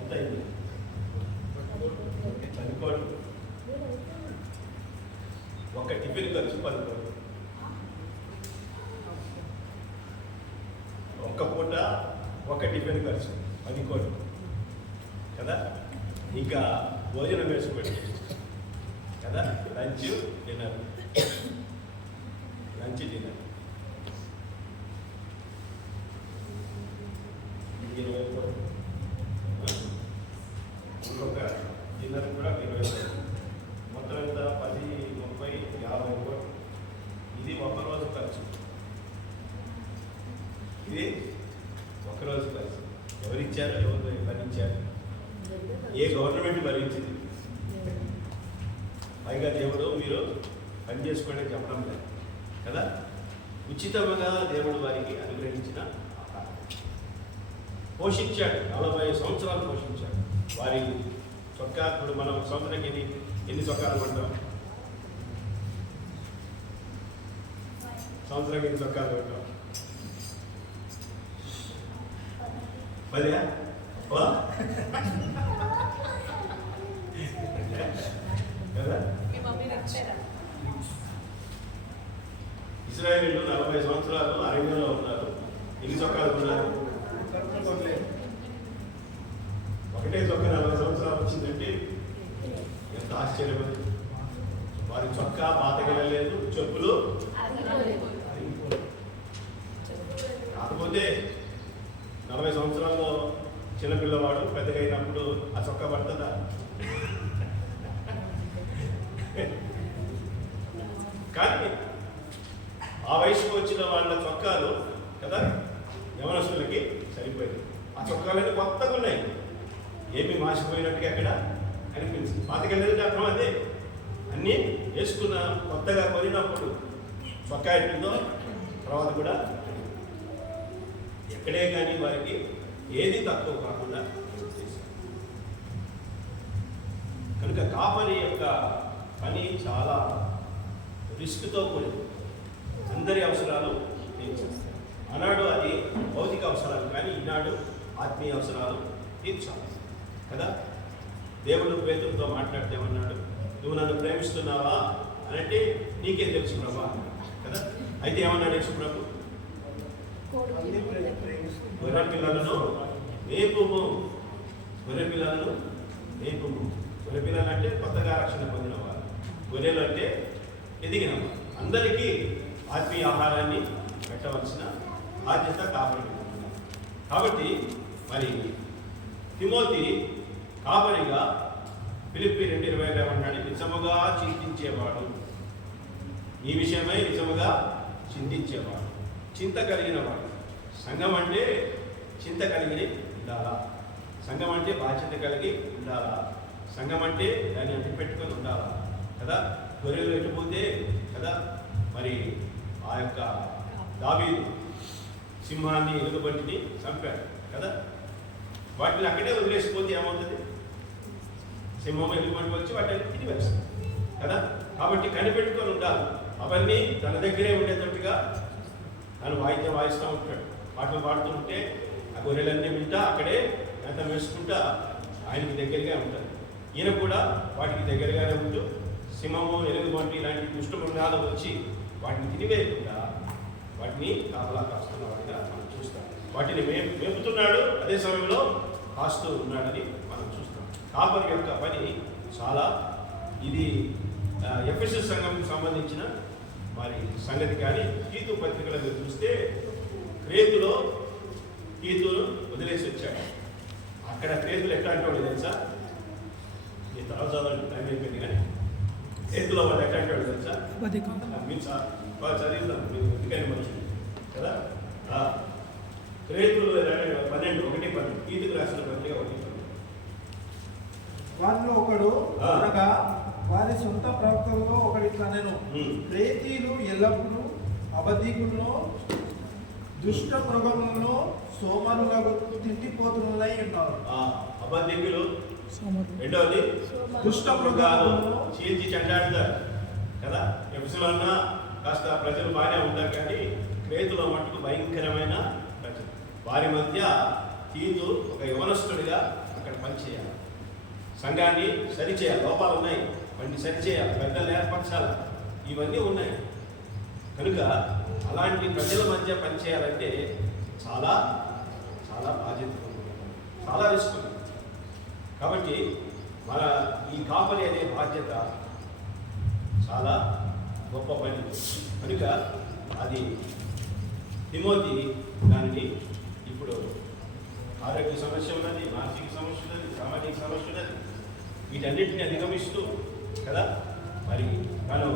ఎంత అయింది? 10 కోట్లు. ఒక టిఫిన్ ఖర్చు 10 కోట్లు. ఒక్క పూట ఒక టిఫిన్ ఖర్చు 10 కోట్లు కదా. ఇంకా భోజనం వేసుకోండి కదా. లంచ్ డిన్నర్, లంచ్ డిన్నర్ 20 కోట్లు. ఇంకొక డిన్నర్ కూడా 20 కోట్లు. మొత్తం ఎంత? 10, 30, 50 కోట్లు. ఇది ఒక్కరోజు ఖర్చు. ఇది ఒకరోజు ఖర్చు. ఎవరిచ్చారు? ఎవరు భరించారు? ఏ గవర్నమెంట్ భరించింది? పైగా దేవుడు మీరు పని చేసుకోవడానికి చెప్పడం లేదు కదా. ఉచితంగా దేవుడు వారికి అనుగ్రహించిన ఆహారం పోషించాడు. 40 సంవత్సరాలు పోషించాడు. వారి చొక్కా ఇప్పుడు మనం సంవత్సరానికి ఎన్ని చొక్కాలు కొంటాం? సంవత్సరానికి ఎన్ని చొక్కాలు కొంటాం? 10 కదా. ఇశ్రాయేలీయులు 40 సంవత్సరాలు అరణ్యంలో ఉన్నారు. ఎన్ని చొక్కాలు ఉన్నారు? ఒకటే చొక్కా 40 సంవత్సరాలు వచ్చిందంటే ఎంత ఆశ్చర్యం! వారి చొక్కా పాతకెళ్ళలేదు, చెప్పులు అరిగిపోలేదు. కాకపోతే 40 సంవత్సరాల్లో చిన్నపిల్లవాడు పెద్దగా అయినప్పుడు ఆ చొక్కా పడుతుందా? కానీ ఆ వయసుకు వచ్చిన వాళ్ళ చొక్కాలు కదా యవనస్తులకి సరిపోయింది. ఆ చొక్కాలన్నీ కొత్తగా ఉన్నాయి, ఏమి మాసిపోయినట్టుగా అక్కడ అనిపించింది. పాతకెళ్ళేది అర్థం అదే, అన్నీ వేసుకున్న కొత్తగా కొనినప్పుడు చొక్కా ఎట్టిందో తర్వాత కూడా ఎక్కడే కానీ వారికి ఏది తక్కువ కాకుండా చేశారు. కనుక కాపరి యొక్క పని చాలా రిస్క్తో కూడింది. అందరి అవసరాలు తీర్చేస్తారు. ఆనాడు అది భౌతిక అవసరాలు, కానీ ఈనాడు ఆత్మీయ అవసరాలు తీర్చాలి కదా. దేవుడు పేతురుతో మాట్లాడితే ఏమన్నాడు? నువ్వు నన్ను ప్రేమిస్తున్నావా అని అంటే నీకేం తెలుసు ప్రభా కదా. అయితే ఏమన్నాడు యేసు ప్రభు? గొర్రె పిల్లలను మేపుము, గొర్రె పిల్లలను మేపుము. గొర్రె పిల్లలు అంటే కొత్తగా రక్షణ పొందిన వారు, గొర్రెలు అంటే ఎదిగిన వారు. అందరికీ ఆత్మీయ ఆహారాన్ని పెట్టవలసిన బాధ్యత కాపరి. కాబట్టి మరి తిమోతి కాపరిగా ఫిలిప్పీ 2:20 ఏమన్నాడు? నిజముగా చింతించేవాడు, ఈ విషయమై నిజముగా చింతించేవాడు, చింత కలిగిన వాడు. సంఘం అంటే చింత కలిగి ఉండాలా, సంఘం అంటే బాధ్యత కలిగి ఉండాలా, సంఘం అంటే దాన్ని అంటిపెట్టుకొని ఉండాలా కదా. గొర్రెలు ఎటుపోతే కదా మరి ఆ యొక్క దావీదు సింహాన్ని ఎలుగుబంటిని చంపాడు కదా. వాటిని అక్కడే వదిలేసిపోతే ఏమవుతుంది? సింహం ఎలుగుబంటి వచ్చి వాటిని తినివేస్తుంది కదా. కాబట్టి కనిపెట్టుకొని ఉండాలి. అవన్నీ తన దగ్గరే ఉండేటట్టుగా తను వాయిద్యం వాయిస్తూ ఉంటాడు, పాటలు పాడుతూ ఉంటే ఆ గొర్రెలన్నీ వింటా అక్కడే ఎంత వేసుకుంటా ఆయనకి దగ్గరగా ఉంటాడు. ఈయన కూడా వాటికి దగ్గరగానే ఉంటూ సింహము ఎలుగుబంటి ఇలాంటి దుష్ట మృగాలు వచ్చి వాటిని తినివేయకుండా వాటిని కాపలా కాస్తున్న వాడిగా మనం చూస్తాం. వాటిని మేపుతున్నాడు, అదే సమయంలో కాస్తూ ఉన్నాడని మనం చూస్తాం. కాపరి యొక్క పని చాలా ఇది ఎఫెసస్ సంఘంకి సంబంధించిన మరి సంగతి. కానీ తీతు పత్రికలో మీరు చూస్తే క్రేతులో తీతును వదిలేసి వచ్చాడు. అక్కడ క్రేతులు ఎట్లాంటి వాడు తెలుసా? ఈ తర్వాత చదవండి, టైం అయిపోయింది. కానీ క్రేతులో వాళ్ళు ఎట్లాంటి వాడు తెలుసా? మీరు చదివిస్తాను, మీరు ఎందుకని మంచిది కదా. క్రేతులు 12:1 తీతుకు రాసిన పత్రిక 1:12. వారిలో ఒకడు అనగా వారి సొంత ప్రవక్తలలో ఒకటి ఇట్లా నేను ప్రేతీలు ఎల్లప్పుడూ అబద్ధికులను దుష్ట మృగములను సోమరులకు తిండిపోతున్నై ఉన్నారు. అబద్ధికులు, రెండవది దుష్ట మృగాలు చీల్చి చెండాడుతారు కదా. ఎఫెసులోన్నా కాస్త ప్రజలు బాగానే ఉంటారు, కానీ క్రేతులో మట్టుకు భయంకరమైన ప్రజలు. వారి మధ్య తీతు ఒక యవనస్తుడిగా అక్కడ పనిచేయాలి, సంఘాన్ని సరిచేయాలి. లోపాలు ఉన్నాయి, వాటిని సరిచేయాలి, పెద్దలు ఏర్పరచాలి, ఇవన్నీ ఉన్నాయి. కనుక అలాంటి ప్రజల మధ్య పనిచేయాలంటే చాలా చాలా బాధ్యత, చాలా రిస్క్ ఉంది. కాబట్టి మన ఈ కాపరి అనే బాధ్యత చాలా గొప్ప పని. కనుక అది తిమోతి దానిని ఇప్పుడు ఆరోగ్య సమస్య ఉన్నది, మానసిక సమస్య ఉన్నది, సామాజిక సమస్య ఉన్నది, వీటన్నిటిని అధిగమిస్తూ కదా మరి తను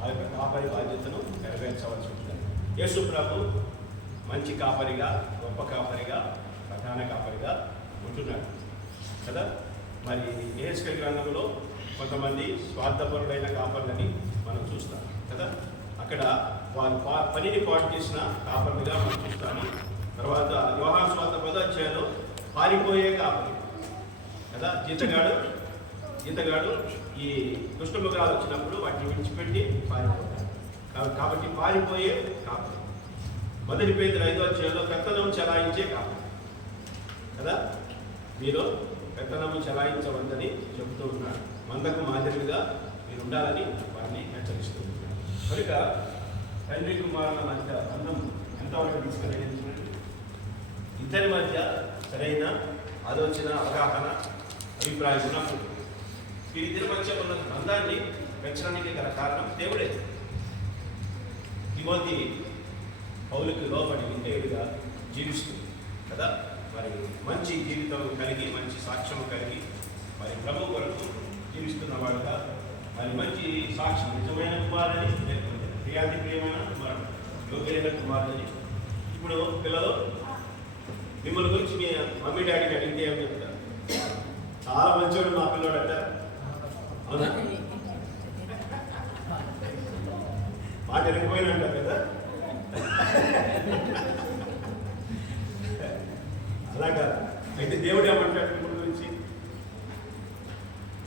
ఆ యొక్క కాపరి బాధ్యతను నెరవేర్చవలసి ఉంటుంది. యేసు ప్రభు మంచి కాపరిగా, గొప్ప కాపరిగా, ప్రధాన కాపరిగా ఉంటున్నాడు కదా. మరి యెహెజ్కేలు గ్రంథంలో కొంతమంది స్వార్థపరుడైన కాపర్లని మనం చూస్తాం కదా. అక్కడ వారు పనిని పాటు చేసిన కాపర్లుగా మనం చూస్తాము. తర్వాత యోహాను సువార్త 10వ అధ్యాయంలో పారిపోయే కాపరి కదా. జీతగాడు ఈ దుష్టమృగాలు వచ్చినప్పుడు వాటిని విడిచిపెట్టి పారిపోతాడు. కాబట్టి పారిపోయే కాపరి. 1 పేతురు 5వ అధ్యాయంలో పెత్తనం చెలాయించే కాపరి కదా. మీరు పెత్తనము చెలాయించవద్దని చెబుతూ ఉన్నారు. మందకు మాదిరిగా మీరు ఉండాలని వారిని హెచ్చరిస్తూ ఉన్నారు. కనుక తండ్రి కుమారుల మధ్య బంధం ఎంతవరకు తీసుకెళ్ళించినట్టు ఇద్దరి మధ్య సరైన ఆలోచన, అవగాహన, అభిప్రాయం ఉన్నప్పుడు వీరిద్దరి మధ్య ఉన్న బంధాన్ని పెంచడానికి గల కారణం దేవుడే. తిమోతి పౌలుకి లోబడి దేవుడిగా జీవిస్తుంది కదా. మరి మంచి జీవితం కలిగి, మంచి సాక్ష్యం కలిగి, మరి ప్రభు కొరకు జీవిస్తున్నవాడుగా, మరి మంచి సాక్ష్యం, నిజమైన కుమారుని, ప్రియాతి ప్రియమైన కుమారుడు, యోగ్యమైన కుమారుని. ఇప్పుడు పిల్లలు మిమ్మల్ని గురించి మీ మమ్మీ డాడీని అడిగితే ఏమని చెప్తారు? చాలా మంచివాడు మా పిల్లడు అంటారు. అవునా? మాట వెళ్ళిపోయిన అంటారు కదా. అలాగా అయితే దేవుడు ఏమంటాడు మిమ్మల్ని గురించి?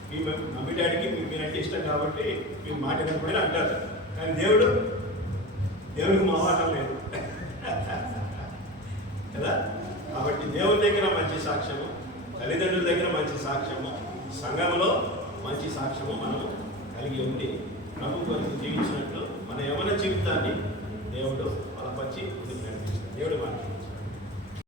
మీ మమ్మీ డాడీకి మీరంటే ఇష్టం కాబట్టి మీ మాట వెళ్ళిపోయినా అంటారు. కానీ దేవుడికి మా మాట లేదు కదా. కాబట్టి దేవుడి దగ్గర మంచి సాక్ష్యము, తల్లిదండ్రుల దగ్గర మంచి సాక్ష్యము, సంఘంలో మంచి సాక్ష్యము మనం కలిగి ఉండి ప్రభు కొరకు జీవించినట్లు మన యవ్వన జీవితాన్ని దేవుడు బలపరిచి ముందుకు నడిపిస్తాడు. దేవుడు మాట